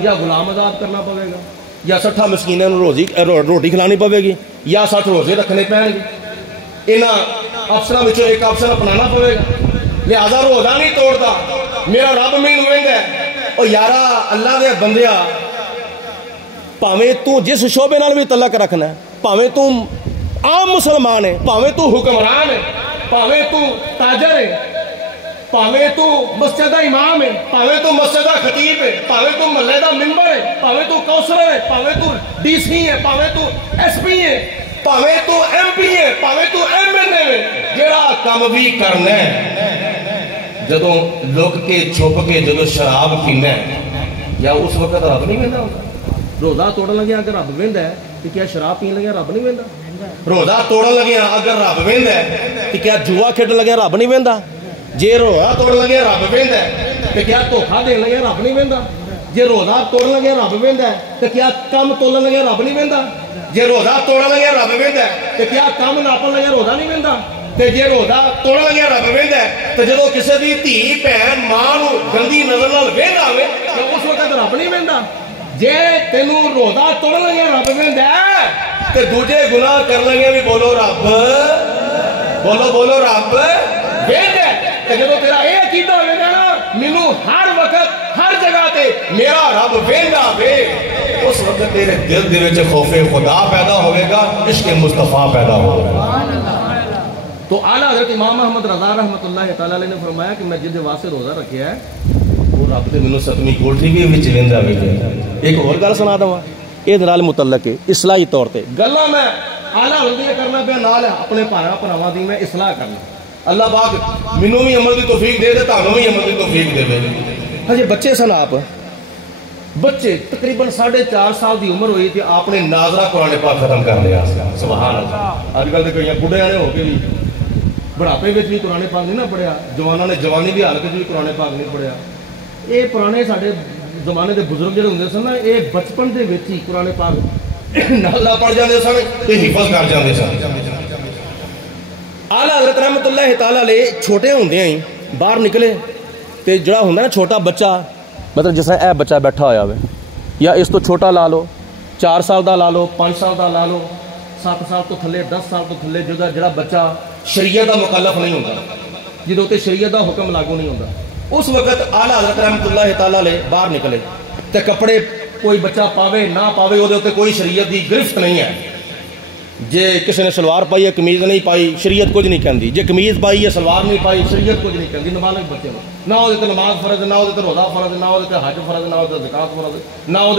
یا غلام آزاد کرنا پوے گا, یا 60 مسکیناں نوں روٹی کھلانی پوے گی, یا 60 روزے رکھنے پین گے. انہاں افسراں وچوں ایک افسر اپنانا پوے گا. لہذا روزہ نہیں توڑتا, میرا رب مینوں ویندا ہے. او یارا اللہ دے بندیا, پاویں تو جس شعبے نال بھی تعلق رکھنا ہے, پاویں تو عام مسلمان ہے, پاویں تو حکمران ہے, پاویں تو تاجر ہے, پاویں تو مسجد دا امام ہے, پاویں تو مسجد دا خطیب ہے, پاویں تو محلے دا ممبر ہے, پاویں تو کونسلر ہے, پاویں تو ڈی سی ہے, پاویں تو ایس پی ہے, پاویں تو ایم پی ہے, پاویں تو ایم ایل اے ہے, جیڑا کام بھی کرنا ہے جدوں لک کے چھپ کے جدوں شراب پینا ہے یا اس وقت رب نہیں وہدا ہوتا؟ روزہ توڑن لگیا اگر رب وہدا ہے تو کیا شراب پین لگیا رب نہیں وہدا؟ روزہ توڑن لگیا اگر رب وہدا ہے تو کیا جوا کھیڈن لگیا رب نہیں وہدا؟ جے روزہ توڑن لگیا رب وہدا ہے تو کیا دھوکھا دین لگیا رب نہیں وہدا؟ جے روزہ توڑن لگیا رب وہدا ہے تو کیا کم تولن لگیا رب نہیں وہدا؟ جے روزہ توڑن لگیا رب وہدا ہے تو کیا کم ناپن لگیا روزہ نہیں وہدا؟ تے جے روزہ توڑن لگیا رب وہدا ہے تو جدوں کسے دی دھی بہن ماں نوں گندی نظر نال وہدا ہوے تو اس وقت رب نہیں وہدا؟ جے تینوں روزہ توڑن لگیا رب وہدا ہے تے دوجے گناہ کر لگے بھی بولو رب بولو رب وہدا ہے تے جدوں تیرا اے عقیدہ ہوے گا نا مینوں ہر وقت ہر جگہ تے میرا رب وہدا وے اس وقت تیرے دل دے وچ خوف خدا پیدا ہوے گا عشق مصطفیٰ پیدا ہوگا. تو اعلیٰ حضرت امام محمد رضا رحمۃ اللہ تعالیٰ علیہ نے فرمایا کہ میں جن واسطے روزہ رکھیا ہے وہ رب تے مینوں ستویں کوٹھی بھی وچ ویندا وے. ایک اور گل سنا دواں اے نال متعلق ہے اصلاحی طور تے گلاں میں اعلیٰ حضرت کرنا پیا نال اپنے بھراواں دی میں اصلاح کرنا. اللہ پاک مینوں بھی عمل دی توفیق دے تے تانوں بھی عمل دی توفیق دے. ہجے بچے سن آپ بچے تقریباً 4.5 سال دی عمر ہوئی تھی آپ نے ناظرہ قرآن پاک ختم کر لیا. سبحان اللہ. اج کل تے کئی بڈھے نے ہو کے بھی بڑھاپے وچ بھی قرآن پاک نہیں نہ پڑھیا, جواناں نے جوانی دی حالت وچ بھی قرآن پاک نہیں پڑھیا. یہ پرانے ساڈے زمانے دے بزرگ جڑے ہوندے سن نا یہ بچپن دے وچ ہی قرآن پاک نالا پڑھ جاندے سن تے حفظ کر جاندے سن. اعلیٰ حضرت رحمۃ اللہ تعالی علیہ چھوٹے ہوندے ہی باہر نکلے تے جڑا ہوندا نا چھوٹا بچہ مطلب جس طرح اے بچہ بیٹھا ہویا ہوئے یا اس تو چھوٹا لا لو 4 سال دا لا لو 5 سال دا لا لو 7 سال تو تھلے 10 سال تو تھلے جڑا بچہ شریعت دا مکلف نہیں ہوتا جدوں تے شریعت دا حکم لاگو نہیں ہوتا اس وقت اعلیٰ حضرت رحمۃ اللہ تعالی علیہ باہر نکلے تے کپڑے کوئی بچہ پاوے نہ پاوے وہ کوئی شریعت دی گرفت نہیں ہے. جے کسی نے سلوار پائی ہے قمیض نہیں پائی شریعت کچھ نہیں کہندی, جے قمیض پائی ہے سلوار نہیں پائی شریعت کچھ نہیں کہندی. نابالغ بچے نہ وہ نماز فرض نہ وہ روزہ فرض نہ وہ حج فرض نہ وہ زکات فرض نہ وہ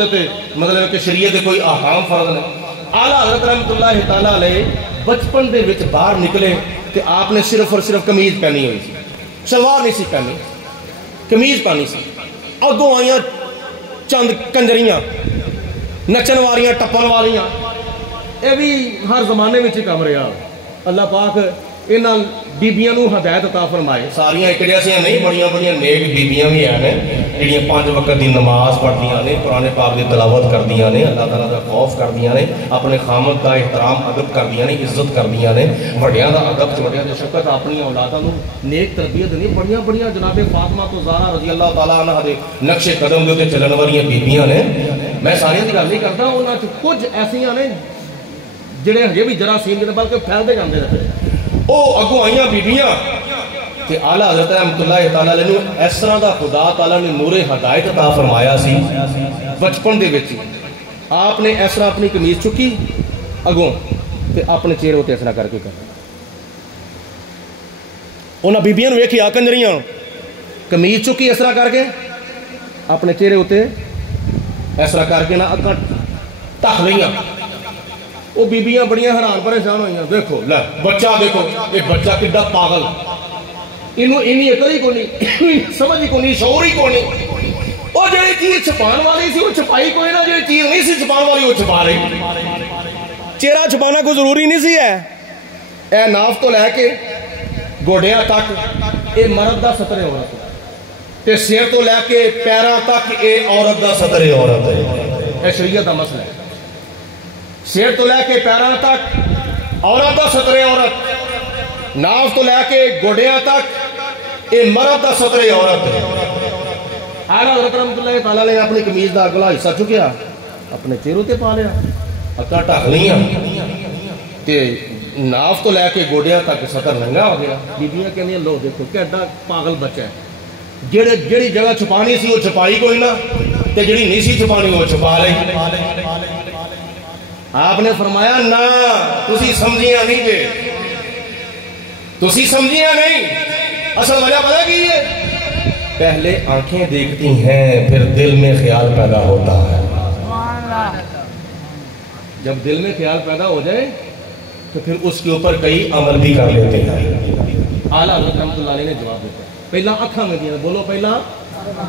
مطلب کہ شریعت کوئی احکام فرض نہیں. اعلیٰ حضرت رحمۃ اللہ تعالی علیہ بچپن دے وچ باہر نکلے کہ آپ نے صرف اور صرف قمیض پہنی ہوئی سی, سلوار نہیں سی پہنی, قمیض پہنی سی. اگوں آئیاں چند کنجریاں نچن والیاں ٹپن والیاں یہ بھی ہر زمانے میں ہی کم رہا. اللہ پاک انہاں بیبیاں نو ہدایت عطا فرمائے. ساریاں ایک جیسیاں نہیں, بڑیاں بڑیاں نیک بیبیاں بھی ہیں جڑیاں 5 وقت دی نماز پڑھدیاں نے, قرآن پاک دی تلاوت کردیاں نے, اللہ تعالیٰ دا خوف کردیاں نے, اپنے خامد دا احترام ادب کردیاں نے, عزت کردیاں نے, وڈیاں دا ادب چھوٹیاں دی شفقت, اپنی اولاداں نو نیک تربیت نہیں. بڑیاں بڑیاں جناب فاطمہ تو زہرا رضی اللہ تعالیٰ عنہ دے نقش قدم دے تے چلن والیاں بیبیاں نے. میں ساریاں دی گل نہیں کردا, انہاں چ کچھ ایسیاں نے جڑے ہجے بھی جراثیم نے بلکہ پھیلتے جاندے رہے. او اگوں آئیاں بیبیاں تے اعلیٰ حضرت رحمۃ اللہ تعالیٰ علیہ اس طرح دا خدا تعالیٰ نے نور ہدایت عطا فرمایا سی بچپن دے وچ. آپ نے اس طرح اپنی قمیض چکی اگوں تے اپنے چہرے تے اس طرح کر کے کرنا. انہاں بیبیاں نوں ویکھیا کنجریاں قمیض چکی اس طرح کر کے اپنے چہرے تے اس طرح کر کے نہ اکھاں ٹک لئیاں. وہ بیبیاں بڑیاں حیران پریشان ہوئی. دیکھو لے بچہ, دیکھو یہ بچہ کڈا پاگل, انہوں عقل ہی کوئی نہیں, سمجھ ہی کوئی نہیں, شعور ہی کوئی نہیں. وہ جڑی چیز چھپان والی سی وہ چھپائی کوئی نہ, جڑی چیز نہیں سی چھپان والی وہ چھپا رہی. چہرہ چھپانا کوئی ضروری نہیں سی ہے. اے ناف تو لے کے گوڈیاں تک اے مرد دا ستر عورت تے سر تو لے کے پیراں تک اے عورت دا ستر عورت ہے. اے شریعت دا مسئلہ ہے. سر تو لے کے پیراں تک عورت دا ستر عورت, ناف تو لے کے گوڈیاں تک اے مرد دا ستر عورت ہے. اعلیٰ حضرت رحمۃ اللہ تعالیٰ نے اپنی قمیض دا اگلا حصہ چکیا اپنے چہروں تے پا لیا, اکھاں ٹک لیاں تے ناف تو لے کے گوڈیاں تک ستر ننگا ہو گیا. بیبیاں کہندیاں لو دیکھو کیڈا پاگل بچہ ہے, جڑی جگہ چھپانی سی وہ چھپائی کوئی نہ تے جڑی نہیں سی چھپانی وہ چھپا لئی. آپ نے فرمایا نہ تسی سمجھیاں نہیں جے, تسی سمجھیاں نہیں. اصل وجہ پتہ کی ہے, پہلے آنکھیں دیکھتی ہیں پھر دل میں خیال پیدا ہوتا ہے. جب دل میں خیال پیدا ہو جائے تو پھر اس کے اوپر کئی عمل بھی کر لیتے ہیں. اعلیٰ حضرت رحمۃ اللہ علیہ نے جواب دیتا, پہلا اکھاں میں دیا, بولو پہلا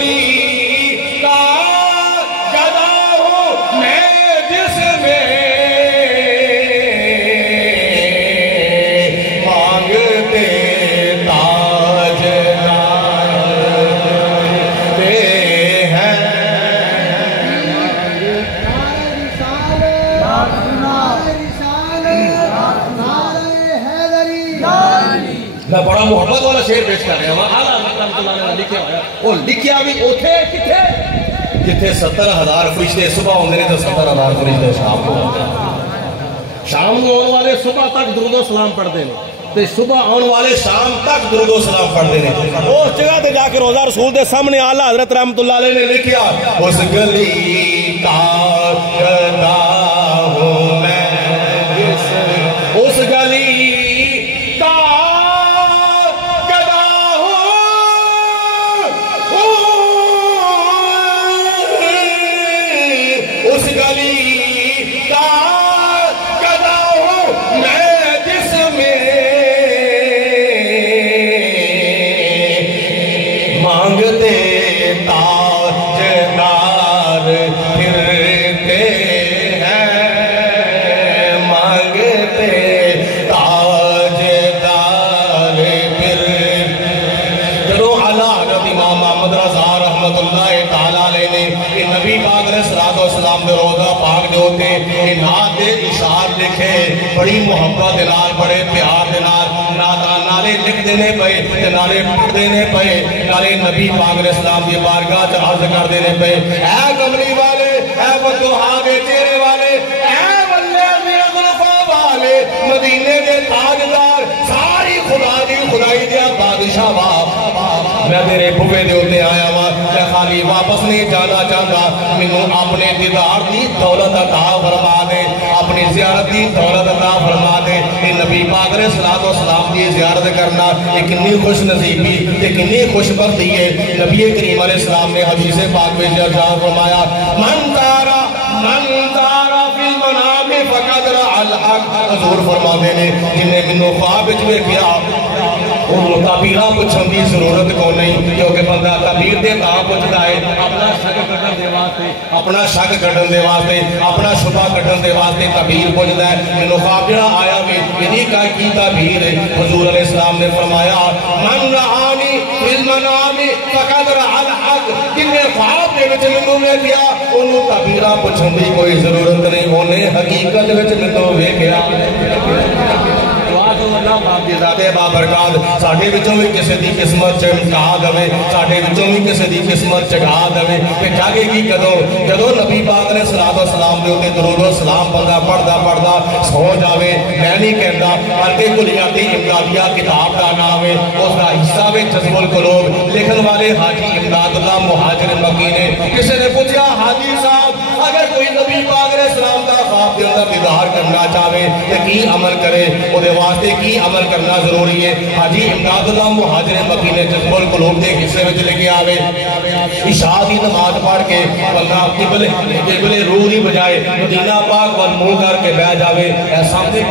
گلی کا گدا ہوں میں جس میں مانگتے تاجدارتے ہیں. میں بڑا محبت والا شعر پیش کر رہا ہوں. اعلیٰ حضرت رحمۃ اللہ علیہ نے لکھا ہوا وہ لکھیا بھی اوتھے کتھے جتھے 70,000 فرشتے صبح ہوندے نے تو 70,000 فرشتے شام کو ہوندے ہیں. شام کو آنے والے صبح تک درود و سلام پڑھتے ہیں تے صبح آنے والے شام تک درود و سلام پڑھتے ہیں. اس جگہ تے جا کے روزہ رسول دے سامنے اعلیٰ حضرت رحمۃ اللہ علیہ نے لکھیا اس گلی کا گدا ہوں میں جس اس گلی بڑی محبت دلال بڑے پیار دلال نالے لکھ دینے پہ نالے پڑھ دینے پہ نالے نبی پاک علیہ السلام کی بارگاہ سے عرض کر دینے پہ اے کملی والے اے بدوہا دے چہرے والے اے واللہ میرا ظلفہ والے مدینے دے تاجدار ساری خدا دی خدائی دیا بادشاہ باپ میں تیرے بھوے دے ہوتے آیا ہوا میں خالی واپس نہیں جانا چاہتا منوں اپنے دیدار دی دولت عطا فرما دے اپنی زیارت دی دولت عطا فرما دے کہ نبی پاک علیہ السلام دی زیارت کرنا ایک اتنی خوش نصیبی ایک اتنی خوش بختی ہے. نبی کریم علیہ السلام نے حدیث پاک میں ارشاد فرمایا من تارا فی المنام فقد رأى الحق. حضور فرماتے نے جن نے منوں خواب وچ ویکھیا انہوں تعبیرہ پوچھن دی ضرورت کو نہیں کیونکہ بندہ تعبیر دے تاں پوچھدا ہے اپنا شک کڈن دے واسطے اپنا شک کڈن دے واسطے اپنا شبہ کڈن دے واسطے تعبیر پوچھدا ہے. مینوں خواب جڑا آیا وی میری کی تعبیر ہے. حضور علیہ السلام نے فرمایا من رآنی فی المنام فقد رأى الحق. جن نے خواب دے وچ مینوں ویکھیا انہوں تعبیرہ پوچھن دی کوئی ضرورت نہیں انہیں حقیقت وچ مینوں ویکھیا. اللہ باپ دی ذات بابرکات ساڈے وچوں بھی کسے دی قسمت چمکا دے ساڈے وچوں بھی کسے دی قسمت چگا دے تے جاگے گی کدوں نبی پاک علیہ السلام دے اوتے درود و سلام بندہ پڑھدا سو جاوے. میں نہیں کہندا بلکہ کلیاتی امدادیہ کتاب دا نام ہے اس دا حصہ وچ جذب القلوب لکھن والے حاجی امداد اللہ مہاجر مکی نے. کسے نے پوچھا حاجی صاحب اگر کوئی نبی پاک علیہ السلام دا خواب دے اندر دیدار کرنا چاہے تے کی عمل کرے او دے واسطے کی عمل کرنا ضروری ہے. حاجی امداد اللہ مہاجر مکی نے جذب القلوب دے حصے وچ لکھے آوے عشاء دی نماز پڑھ کے بندہ قبلے روح دی بجائے مدینہ پاک ول منہ کر کے بیٹھ جاوے سامنے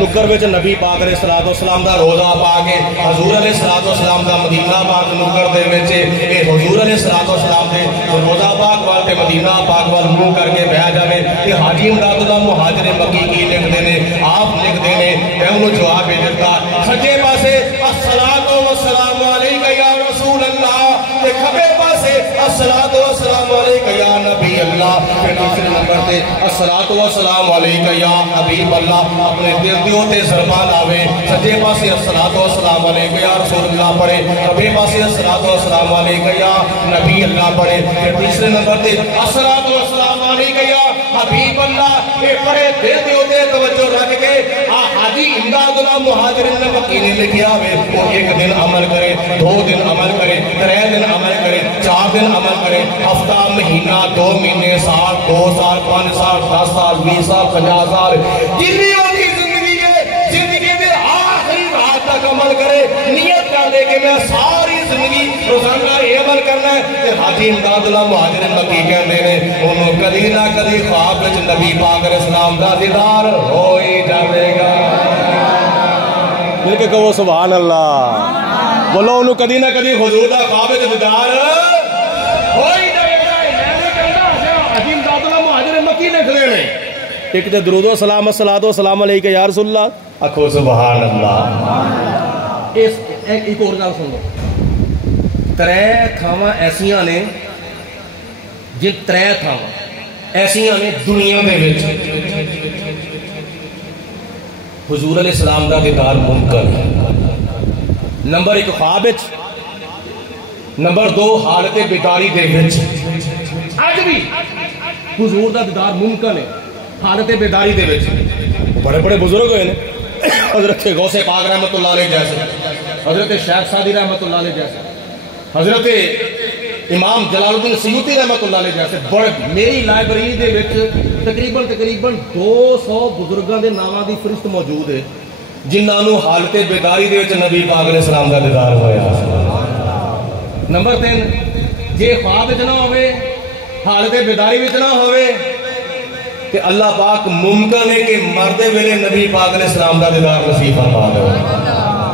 نکر وچ نبی پاک علیہ السلام دا روضہ پاک ہے. حضور علیہ السلام دا مدینہ پاک نکر دے وچ اے حضور علیہ السلام دے روضہ پاک وال تے مدینہ پاک ول منہ کر کے بیٹھ جاوے تے حاجی امداد اللہ مہاجر مکی کی لکھدے نے آپ لکھدے نے میں انہوں جواب دیتا سجے پاسے الصلاۃ والسلام علیکہ یا رسول اللہ تے کھبے پاسے الصلاۃ والسلام علیکہ یا نبی اللہ. پھر دوسرے نمبر تے الصلاۃ والسلام علیکہ یا حبیب اللہ. اپنے دل دیو تے ضربہ لاوے سجے پاسے الصلاۃ والسلام علیکہ یا رسول اللہ پڑھے کھبے پاسے الصلاۃ والسلام علیکہ یا نبی اللہ پڑھے. پھر تیسرے نمبر تے الصلاۃ والسلام علیکہ یا حبیب اللہ اے پڑھے دل دیو تے توجہ رکھ کے حاجی امداد اللہ مہاجر مکی نے لکھیا ہوئے وہ ایک دن عمل کرے 2 دن عمل کرے 3 دن عمل کرے 4 دن عمل کرے ہفتہ مہینہ 2 مہینے سال 2 سال 5 سال 10 سال 20 سال 50 سال جتنی ہوگی زندگی میں آخری رات تک عمل کرے نیت کر دے کہ میں ساری زندگی روزانہ یہ عمل کرنا ہے. حاجی امداد اللہ مہاجر مکی کہتے ہیں انہوں کدی نہ کدی خواب وچ نبی پاک علیہ السلام دا دیدار ہو ہی جاوے گا. مل کے کہو سبحان اللہ. بولو انہوں کدی نہ کدی حضور دا خواب وچ دیدار کوئی نہیں میں نے کہنا عظیم ذات اللہ مہاجر مکی نے کھڑے نے ایک تے درود و سلام الصلوۃ والسلام علیک یا رسول اللہ آکھو سبحان اللہ اس ایک اور گل سن لو ترے تھاواں ایسیاں نے جے ترے تھاواں ایسیاں نے دنیا دے وچ حضور علیہ السلام دا دیدار ممکن ہے نمبر 1 خواب وچ نمبر 2 حالت بیداری دے وچ اج بھی حضور دا دیدار ممکن ہے حالت بیداری دے وچ بڑے بڑے بزرگ ہوئے نے حضرت غوث پاک رحمت اللہ علیہ جیسے حضرت شیخ سعدی رحمت اللہ علیہ جیسے حضرت امام جلال الدین سیوطی رحمت اللہ علیہ جیسے بڑے میری لائبریری دے وچ تقریباً 200 بزرگاں دے ناماں دی فہرست موجود ہے جنہاں نو حالت بیداری دے وچ نبی پاک علیہ السلام دا دیدار ہویا نمبر 3 جے خواب وچ نہ ہوئے حالت بیداری وچ نہ ہوئے کہ اللہ پاک ممکن ہے کہ مردے ویلے نبی پاک علیہ السلام دا دیدار نصیب فرما دے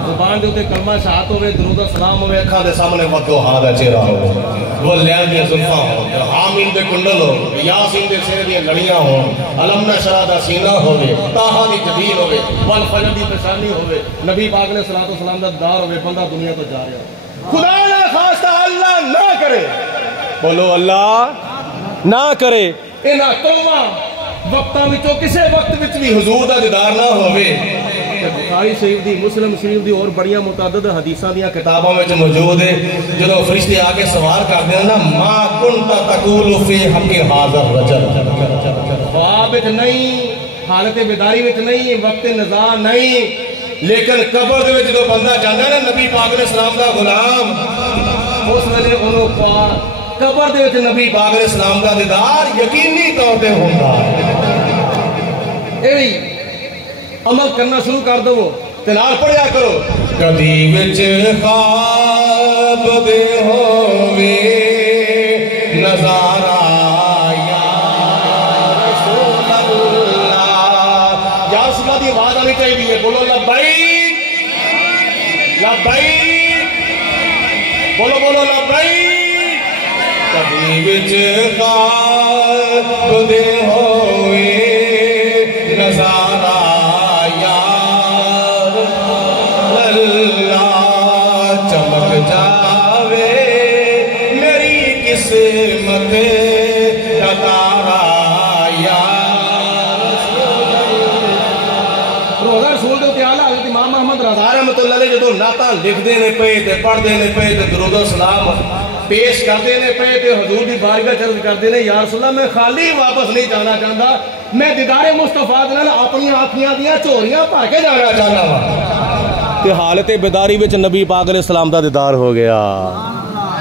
زبان دے اوتے کلمہ شہادت ہوئے درود و سلام ہوئے اکھاں دے سامنے وضحا دا چہرہ ہوئے وہ لیل دی زلفاں ہون حامین دے کنڈل ہو یاسین دے سر دی لڑیاں ہون علم نشرہ دا سینہ ہوئے طٰہٰ دی جبین ہوئے والفجر دی پیشانی ہوئے نبی پاک علیہ السلام دا دیدار ہوئے بندہ دنیا تو جا رہا خدا نہ خواستہ اللہ نہ کرے بولو اللہ نہ کرے انہاں توبہ وقتاں وچوں کسے وقت وچ بھی حضور دا دیدار نہ ہوئے بخاری شریف دی مسلم شریف دی اور بڑیاں متعدد حدیثاں دیاں کتاباں وچ موجود ہے جدوں فرشتے آ کے سوال کرتے ہیں نا ما کنت تقول فی حق ھذا الرجل خواب وچ نہیں حالت بیداری وچ نہیں وقت نزاع نہیں لیکن قبر دے وچ جدوں بندہ جاندا ہے نا نبی پاک علیہ السلام دا غلام اس ویلے انہوں قبر دے وچ نبی پاک علیہ السلام دا دیدار یقینی طور تے ہوندا اے عمل کرنا شروع کر دو تنال پڑھیا کرو کبھی وچ خواب دے ہووے نظارہ یا رسول اللہ یا رسول اللہ دی آواز آنی چاہیے بولو لبیک لبیک بولو بولو لبیک کبھی وچ خواب دے ہووے نظارہ قسمت تارا یا روزہ رسول دے اعلیٰ حضرت امام محمد رضا رحمت اللہ علیہ جدوں نعتاں لکھدے نے پے تے پڑھدے نے پے تے درود و سلام پیش کردے نے پے تے حضور دی بارگاہ چ عرض کردے نے یا رسول اللہ میں خالی واپس نہیں جانا چاہتا میں دیدار مصطفیٰ نال اپنی آنکھیاں دیاں چوریاں بھر کے جانا چاہتا ہاں تے حالت بیداری وچ نبی پاک علیہ السلام دا دیدار ہو گیا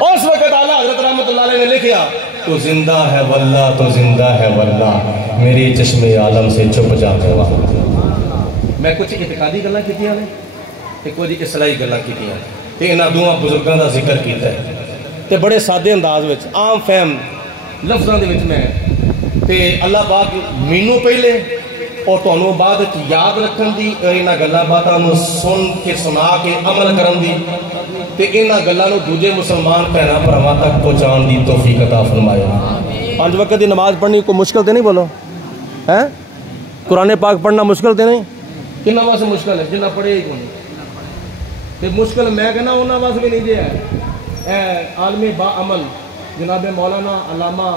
اس وقت اعلیٰ حضرت رحمت اللہ علیہ نے لکھیا تو زندہ ہے واللہ تو زندہ ہے واللہ میری چشم عالم سے چھپ جاتے وہاں میں کچھ اعتقادی گلاں کیتیاں نے تے کچھ اصلاحی گلاں کیتیاں تے انہاں دوواں بزرگاں دا ذکر کیتا ہے تے بڑے سادے انداز وچ عام فہم لفظاں دے وچ میں تے اللہ پاک مینوں پہلے اور تانوں بعد یاد رکھن دی انہاں گلاں باتاں نوں سن کے سنا کے عمل کرن دی تے انہاں گلاں نوں دوجے مسلمان بھیناں بھراواں تک پہنچان دی توفیق عطا فرمائے 5 وقت دی نماز پڑھنی کوئی مشکل تے نہیں بولو ہیں قرآن پاک پڑھنا مشکل تے نہیں کنہ واسطے مشکل ہے جنہ پڑھے ہی کوئی تے مشکل میں کہنا انہاں واسطے بھی نہیں جے ہے اے عالم با عمل جناب مولانا علامہ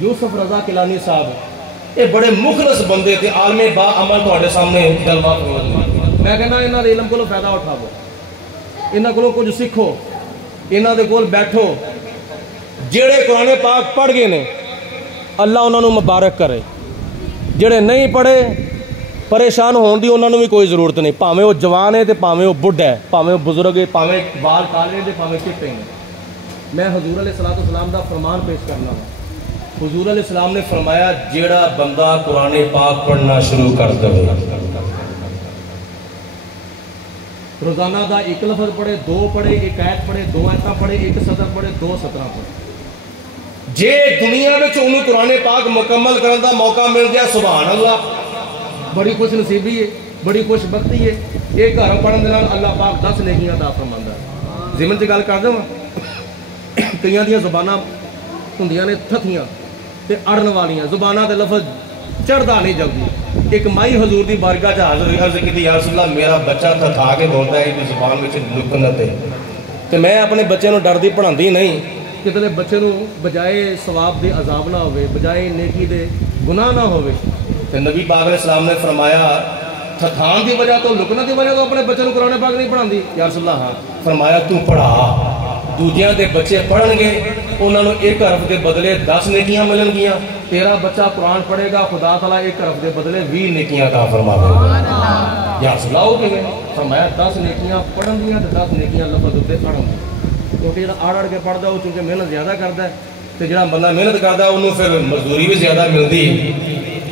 یوسف رضا کیلانی صاحب یہ بڑے مخلص بندے تھے عالم با عمل تہاڈے سامنے جلوہ فرماتے میں کہنا انہاں دے علم کولوں فائدہ اٹھاؤ انہاں کولوں کچھ سیکھو انہاں دے کول بیٹھو جڑے قرآن پاک پڑھ گئے نے اللہ انہاں نوں مبارک کرے جڑے نہیں پڑھے پریشان ہون دی انہاں نوں بھی کوئی ضرورت نہیں پاویں وہ جوان ہے تے پاویں وہ بڈھا ہے پاویں وہ بزرگ ہے پاویں بال کالے تے پاویں چٹے ہیں میں حضور علیہ السلام دا فرمان پیش کرنا ہوں حضور علیہ السلام نے فرمایا جیڑا بندہ قرآن پاک پڑھنا شروع کر دے روزانہ دا ایک لفظ پڑھے 2 پڑھے 1 آیت پڑھے 2 آیتاں پڑھے 1 سطر پڑھے 2 سطراں پڑھے جے دنیا وچ انہوں قرآن پاک مکمل کرن دا موقع مل جائے سبحان اللہ بڑی خوش نصیبی ہے بڑی خوش بختی ہے ایک گھر پڑھن دے نال اللہ پاک 10 نیکیاں عطا فرماندا ہے ضمن تے گل کر دواں ਕਈਆਂ ਦੀਆਂ ਜ਼ੁਬਾਨਾਂ ਹੁੰਦੀਆਂ ਨੇ ਥਥੀਆਂ ਤੇ ਅੜਨ ਵਾਲੀਆਂ ਜ਼ੁਬਾਨਾਂ ਤੇ ਲਫ਼ਜ਼ ਚੜ੍ਹਦਾ ਨਹੀਂ ਜਲਦੀ। ਇੱਕ ਮਾਈ ਹਜ਼ੂਰ ਦੀ ਬਾਰਗਾਹ 'ਚ ਹਾਜ਼ਰ ਅਰਜ਼ ਕੀਤੀ, ਯਾ ਰਸੂਲ ਅੱਲਾਹ ਮੇਰਾ ਬੱਚਾ ਥਥਾ ਕੇ ਬੋਲਦਾ ਹੈ, ਇਹਦੀ ਜ਼ੁਬਾਨ ਵਿੱਚ ਲੁਕਨਤ ਹੈ ਤੇ ਮੈਂ ਆਪਣੇ ਬੱਚੇ ਨੂੰ ਡਰਦੀ ਪੜ੍ਹਾਉਂਦੀ ਨਹੀਂ, ਕਿਤੇ ਬੱਚੇ ਨੂੰ ਬਜਾਏ ਸਵਾਬ ਦੇ ਅਜ਼ਾਬ ਨਾ ਹੋਵੇ, ਬਜਾਏ ਨੇਕੀ ਦੇ ਗੁਨਾਹ ਨਾ ਹੋਵੇ। ਤੇ ਨਬੀ ਪਾਕ ਅਲੈਹਿ ਸਲਾਮ ਨੇ ਫਰਮਾਇਆ ਥਥਾਨ ਦੀ ਵਜ੍ਹਾ ਤੋਂ ਲੁਕਨਤ ਦੀ ਵਜ੍ਹਾ ਤੋਂ ਆਪਣੇ ਬੱਚੇ ਨੂੰ ਕੁਰਾਨ ਪਾਕ ਨਹੀਂ ਪੜ੍ਹਾਉਂਦੀ? ਯਾ ਰਸੂਲ ਅੱਲਾਹ ਹਾਂ। ਫਰਮਾਇਆ ਤੂੰ ਪੜ੍ਹਾ, ਦੂਜਿਆਂ ਦੇ ਬੱਚੇ ਪੜ੍ਹਨਗੇ ਉਹਨਾਂ ਨੂੰ ਇੱਕ ਹਰਫ ਦੇ ਬਦਲੇ 10 ਨੇਕੀਆਂ ਮਿਲਣਗੀਆਂ, ਤੇਰਾ ਬੱਚਾ ਕੁਰਾਨ ਪੜ੍ਹੇਗਾ ਖੁਦਾ ਤਾਲਾ ਇੱਕ ਹਰਫ ਦੇ ਬਦਲੇ 20 ਨੇਕੀਆਂ ਅਤਾ ਫਰਮਾਵੇਗਾ। ਯਾ ਰਸੂਲ ਅੱਲਾਹ ਉਹ ਕਿਵੇਂ? ਫਰਮਾਇਆ 10 ਨੇਕੀਆਂ ਪੜ੍ਹਨ ਦੀਆਂ ਤੇ 10 ਨੇਕੀਆਂ ਲਫ਼ਜ਼ ਉੱਤੇ ਪੜ੍ਹਨ ਦੀਆਂ, ਕਿਉਂਕਿ ਜਿਹੜਾ ਅੜ ਕੇ ਪੜ੍ਹਦਾ ਉਹ ਚੂੰਕਿ ਮਿਹਨਤ ਜ਼ਿਆਦਾ ਕਰਦਾ ਤੇ ਜਿਹੜਾ ਬੰਦਾ ਮਿਹਨਤ ਕਰਦਾ ਉਹਨੂੰ ਫਿਰ ਮਜ਼ਦੂਰੀ ਵੀ ਜ਼ਿਆਦਾ ਮਿਲਦੀ।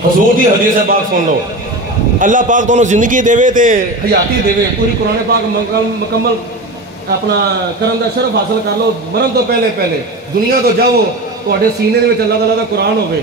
ਹਜ਼ੂਰ ਦੀ ਹਦੀਸ ਹੈ, ਪਾਕ ਸੁਣ ਲਓ। ਅੱਲਾਹ ਪਾਕ ਤੁਹਾਨੂੰ ਜ਼ਿੰਦਗੀ ਦੇਵੇ ਤੇ ਹਯਾਤੀ ਦੇਵੇ, ਪੂਰੀ ਕੁਰਾਨ ਪਾਕ ਮੁਕੰਮਲ ਆਪਣਾ ਕਰਨ ਦਾ ਸ਼ਰਫ ਹਾਸਲ ਕਰ ਲਓ। ਮਰਨ ਤੋਂ ਪਹਿਲੇ ਦੁਨੀਆ ਤੋਂ ਜਾਓ, ਤੁਹਾਡੇ ਸੀਨੇ ਦੇ ਵਿੱਚ ਅੱਲਾਹ ਤਾਲਾ ਦਾ ਕੁਰਾਨ ਹੋਵੇ,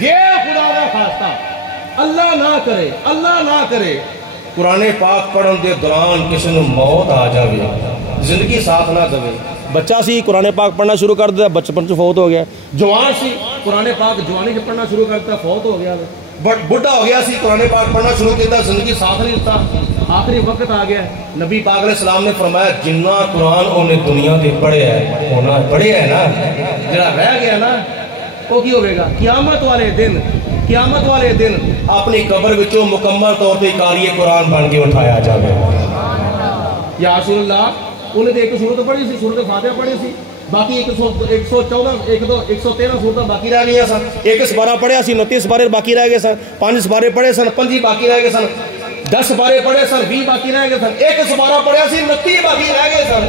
ਜੇ ਖੁਦਾ ਦਾ ਖਾਸਤਾ ਅੱਲਾਹ ਨਾ ਕਰੇ ਕੁਰਾਨ ਪਾਕ ਪੜ੍ਹਨ ਦੇ ਦੌਰਾਨ ਕਿਸੇ ਨੂੰ ਮੌਤ ਆ ਜਾਵੇ, ਜ਼ਿੰਦਗੀ ਸਾਥ ਨਾ ਦੇਵੇ। ਬੱਚਾ ਸੀ ਕੁਰਾਨ ਪਾਕ ਪੜ੍ਹਨਾ ਸ਼ੁਰੂ ਕਰ ਦਿੱਤਾ, ਬਚਪਨ 'ਚ ਫੌਤ ਹੋ ਗਿਆ। ਜਵਾਨ ਸੀ ਕੁਰਾਨ ਪਾਕ ਜਵਾਨੀ 'ਚ ਪੜ੍ਹਨਾ ਸ਼ੁਰੂ ਕਰ ਦਿੱਤਾ, ਫੌਤ ਹੋ ਗਿਆ। ਬੁੱਢਾ ਹੋ ਗਿਆ ਸੀ ਕੁਰਾਨ ਪਾਕ ਪੜ੍ਹਨਾ ਸ਼ੁਰੂ ਕੀਤਾ, ਜ਼ਿੰਦਗੀ ਸਾਥ ਨਹੀਂ ਦਿੱਤਾ, ਆਖਰੀ ਵਕਤ ਆ ਗਿਆ। ਨਬੀ ਪਾਕ ਅਲੈਹਿ ਸਲਾਮ ਨੇ ਫਰਮਾਇਆ ਜਿੰਨਾ ਕੁਰਾਨ ਉਹਨੇ ਦੁਨੀਆ ਤੇ ਪੜ੍ਹਿਆ ਹੈ, ਉਹਨਾਂ ਪੜ੍ਹਿਆ ਹੈ ਨਾ, ਜਿਹੜਾ ਰਹਿ ਗਿਆ ਨਾ ਉਹ ਕੀ ਹੋਵੇਗਾ? ਕਿਆਮਤ ਵਾਲੇ ਦਿਨ ਆਪਣੀ ਕਬਰ ਵਿੱਚੋਂ ਮੁਕੰਮਲ ਤੌਰ ਤੇ ਕਾਰੀਏ ਕੁਰਾਨ ਬਣ ਕੇ ਉਠਾਇਆ ਜਾਵੇਗਾ। ਯਾ ਰਸੂਲ ਅੱਲਾਹ, ਉਹਨੇ ਤੇ ਇੱਕ ਸੂਰਤ ਪੜ੍ਹੀ ਸੀ, ਸੂਰਤ ਫਾਤਿਹਾ ਪੜ੍ਹੀ ਸੀ, ਬਾਕੀ 113 ਸੂਰਤਾਂ ਬਾਕੀ ਰਹਿ ਗਈਆਂ ਸਨ। ਇੱਕ ਸਪਾਰਾ ਪੜ੍ਹਿਆ ਸੀ, 29 ਸਪਾਰੇ ਬਾਕੀ ਰਹਿ ਗਏ ਸਨ। 5 ਸਪਾਰੇ ਪੜ੍ਹੇ ਸਨ, 5 ਬਾਕੀ ਰਹਿ ਗਏ ਸਨ। 10 ਸਪਾਰੇ ਪੜ੍ਹੇ ਸਨ, 20 ਬਾਕੀ ਰਹਿ ਗਏ ਸਨ। ਇੱਕ ਸਪਾਰਾ ਪੜ੍ਹਿਆ ਸੀ, 29 ਬਾਕੀ ਰਹਿ ਗਏ ਸਨ।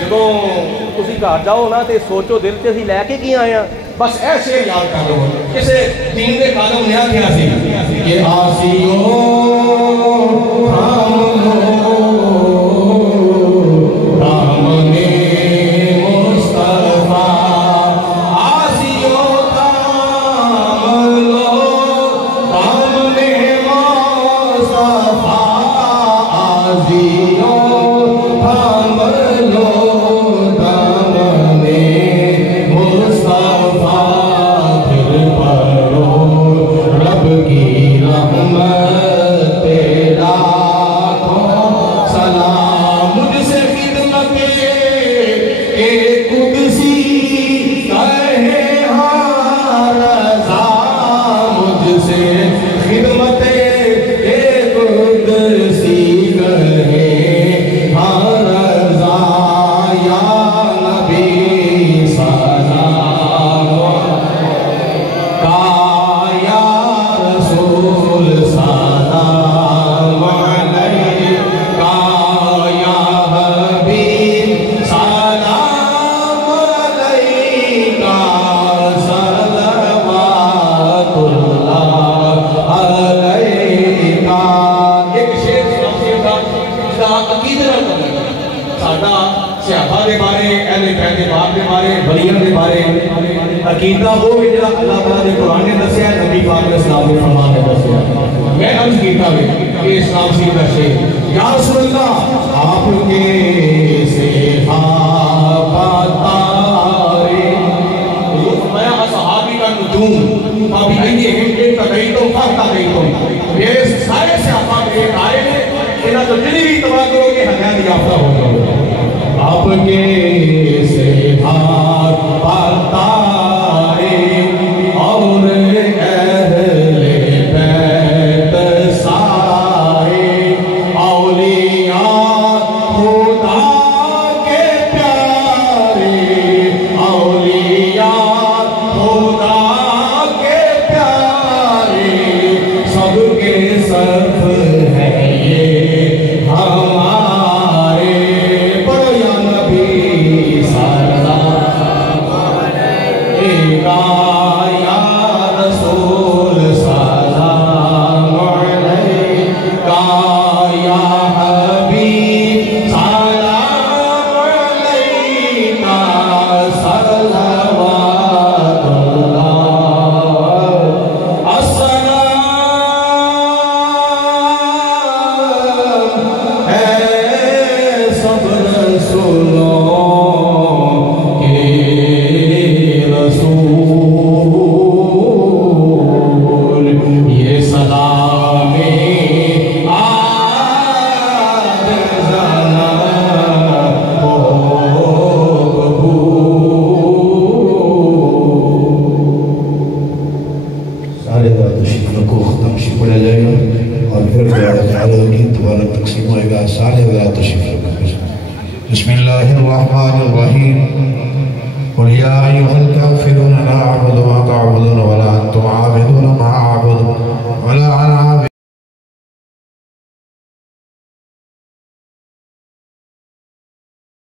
ਜਦੋਂ ਤੁਸੀਂ ਘਰ ਜਾਓ ਨਾ ਤੇ ਸੋਚੋ ਦਿਲ 'ਚ ਅਸੀਂ ਲੈ ਕੇ ਕੀ ਆਏ ਆ, ਬਸ ਇਹ ਸ਼ੇਰ ਯਾਦ ਕਰ ਲਓ। ਕਿਸੇ ਦੀਨ ਦੇ ਕਾਦਮ ਨੇ ਆਖਿਆ ਸੀ ਕਿ ਆਸੀਓ ਰਾਮਨੇ ਮੁਸਤਫਾ ਆਸੀਓ ਰਾਮਨੇ ਮੁਸਤਫਾ ਆਸੀਓ گل کرنا ساڈا صحابہ دے بارے اہل بیت پاک دے بارے ولیاں دے بارے عقیدہ وہ ہے جڑا اللہ تعالیٰ نے قرآن نے دسیا ہے نبی پاک علیہ السلام نے فرمان نے دسیا میں عرض کیتا ہے کہ اسلام سی دسے یا رسول اللہ آپ کے صحابہ تارے حضور فرمایا اصحابی کا نجوم ابھی ایک تقئی تو فاقہ گئی تو میرے سارے صحابہ میرے آئے ہیں انہاں تو جنہی بھی اتباع کرو گے ہدایت یافتہ ہو جاؤ آپ کے صحابہ تارے اور اہل بیت سارے اولیاء خدا کے پیارے اولیاء خدا کے پیارے سب کے صف ہے یہ ہمارے پڑھو یا نبی سلام علیکہ یا رسول سلام علیکہ یا حبیب سلام علیکہ صلوات اللہ السلام اے سب رسولوں کے رسول یہ سلام آد زنا ہو سارے دعا تشریفوں کو ختم سے پڑھا جائے گا اور پھر دعا کی دوبارہ تقسیم ہوئے گا سارے دعا تشریفوں کو بسم اللہ الرحمن الرحیم قل یا ایھا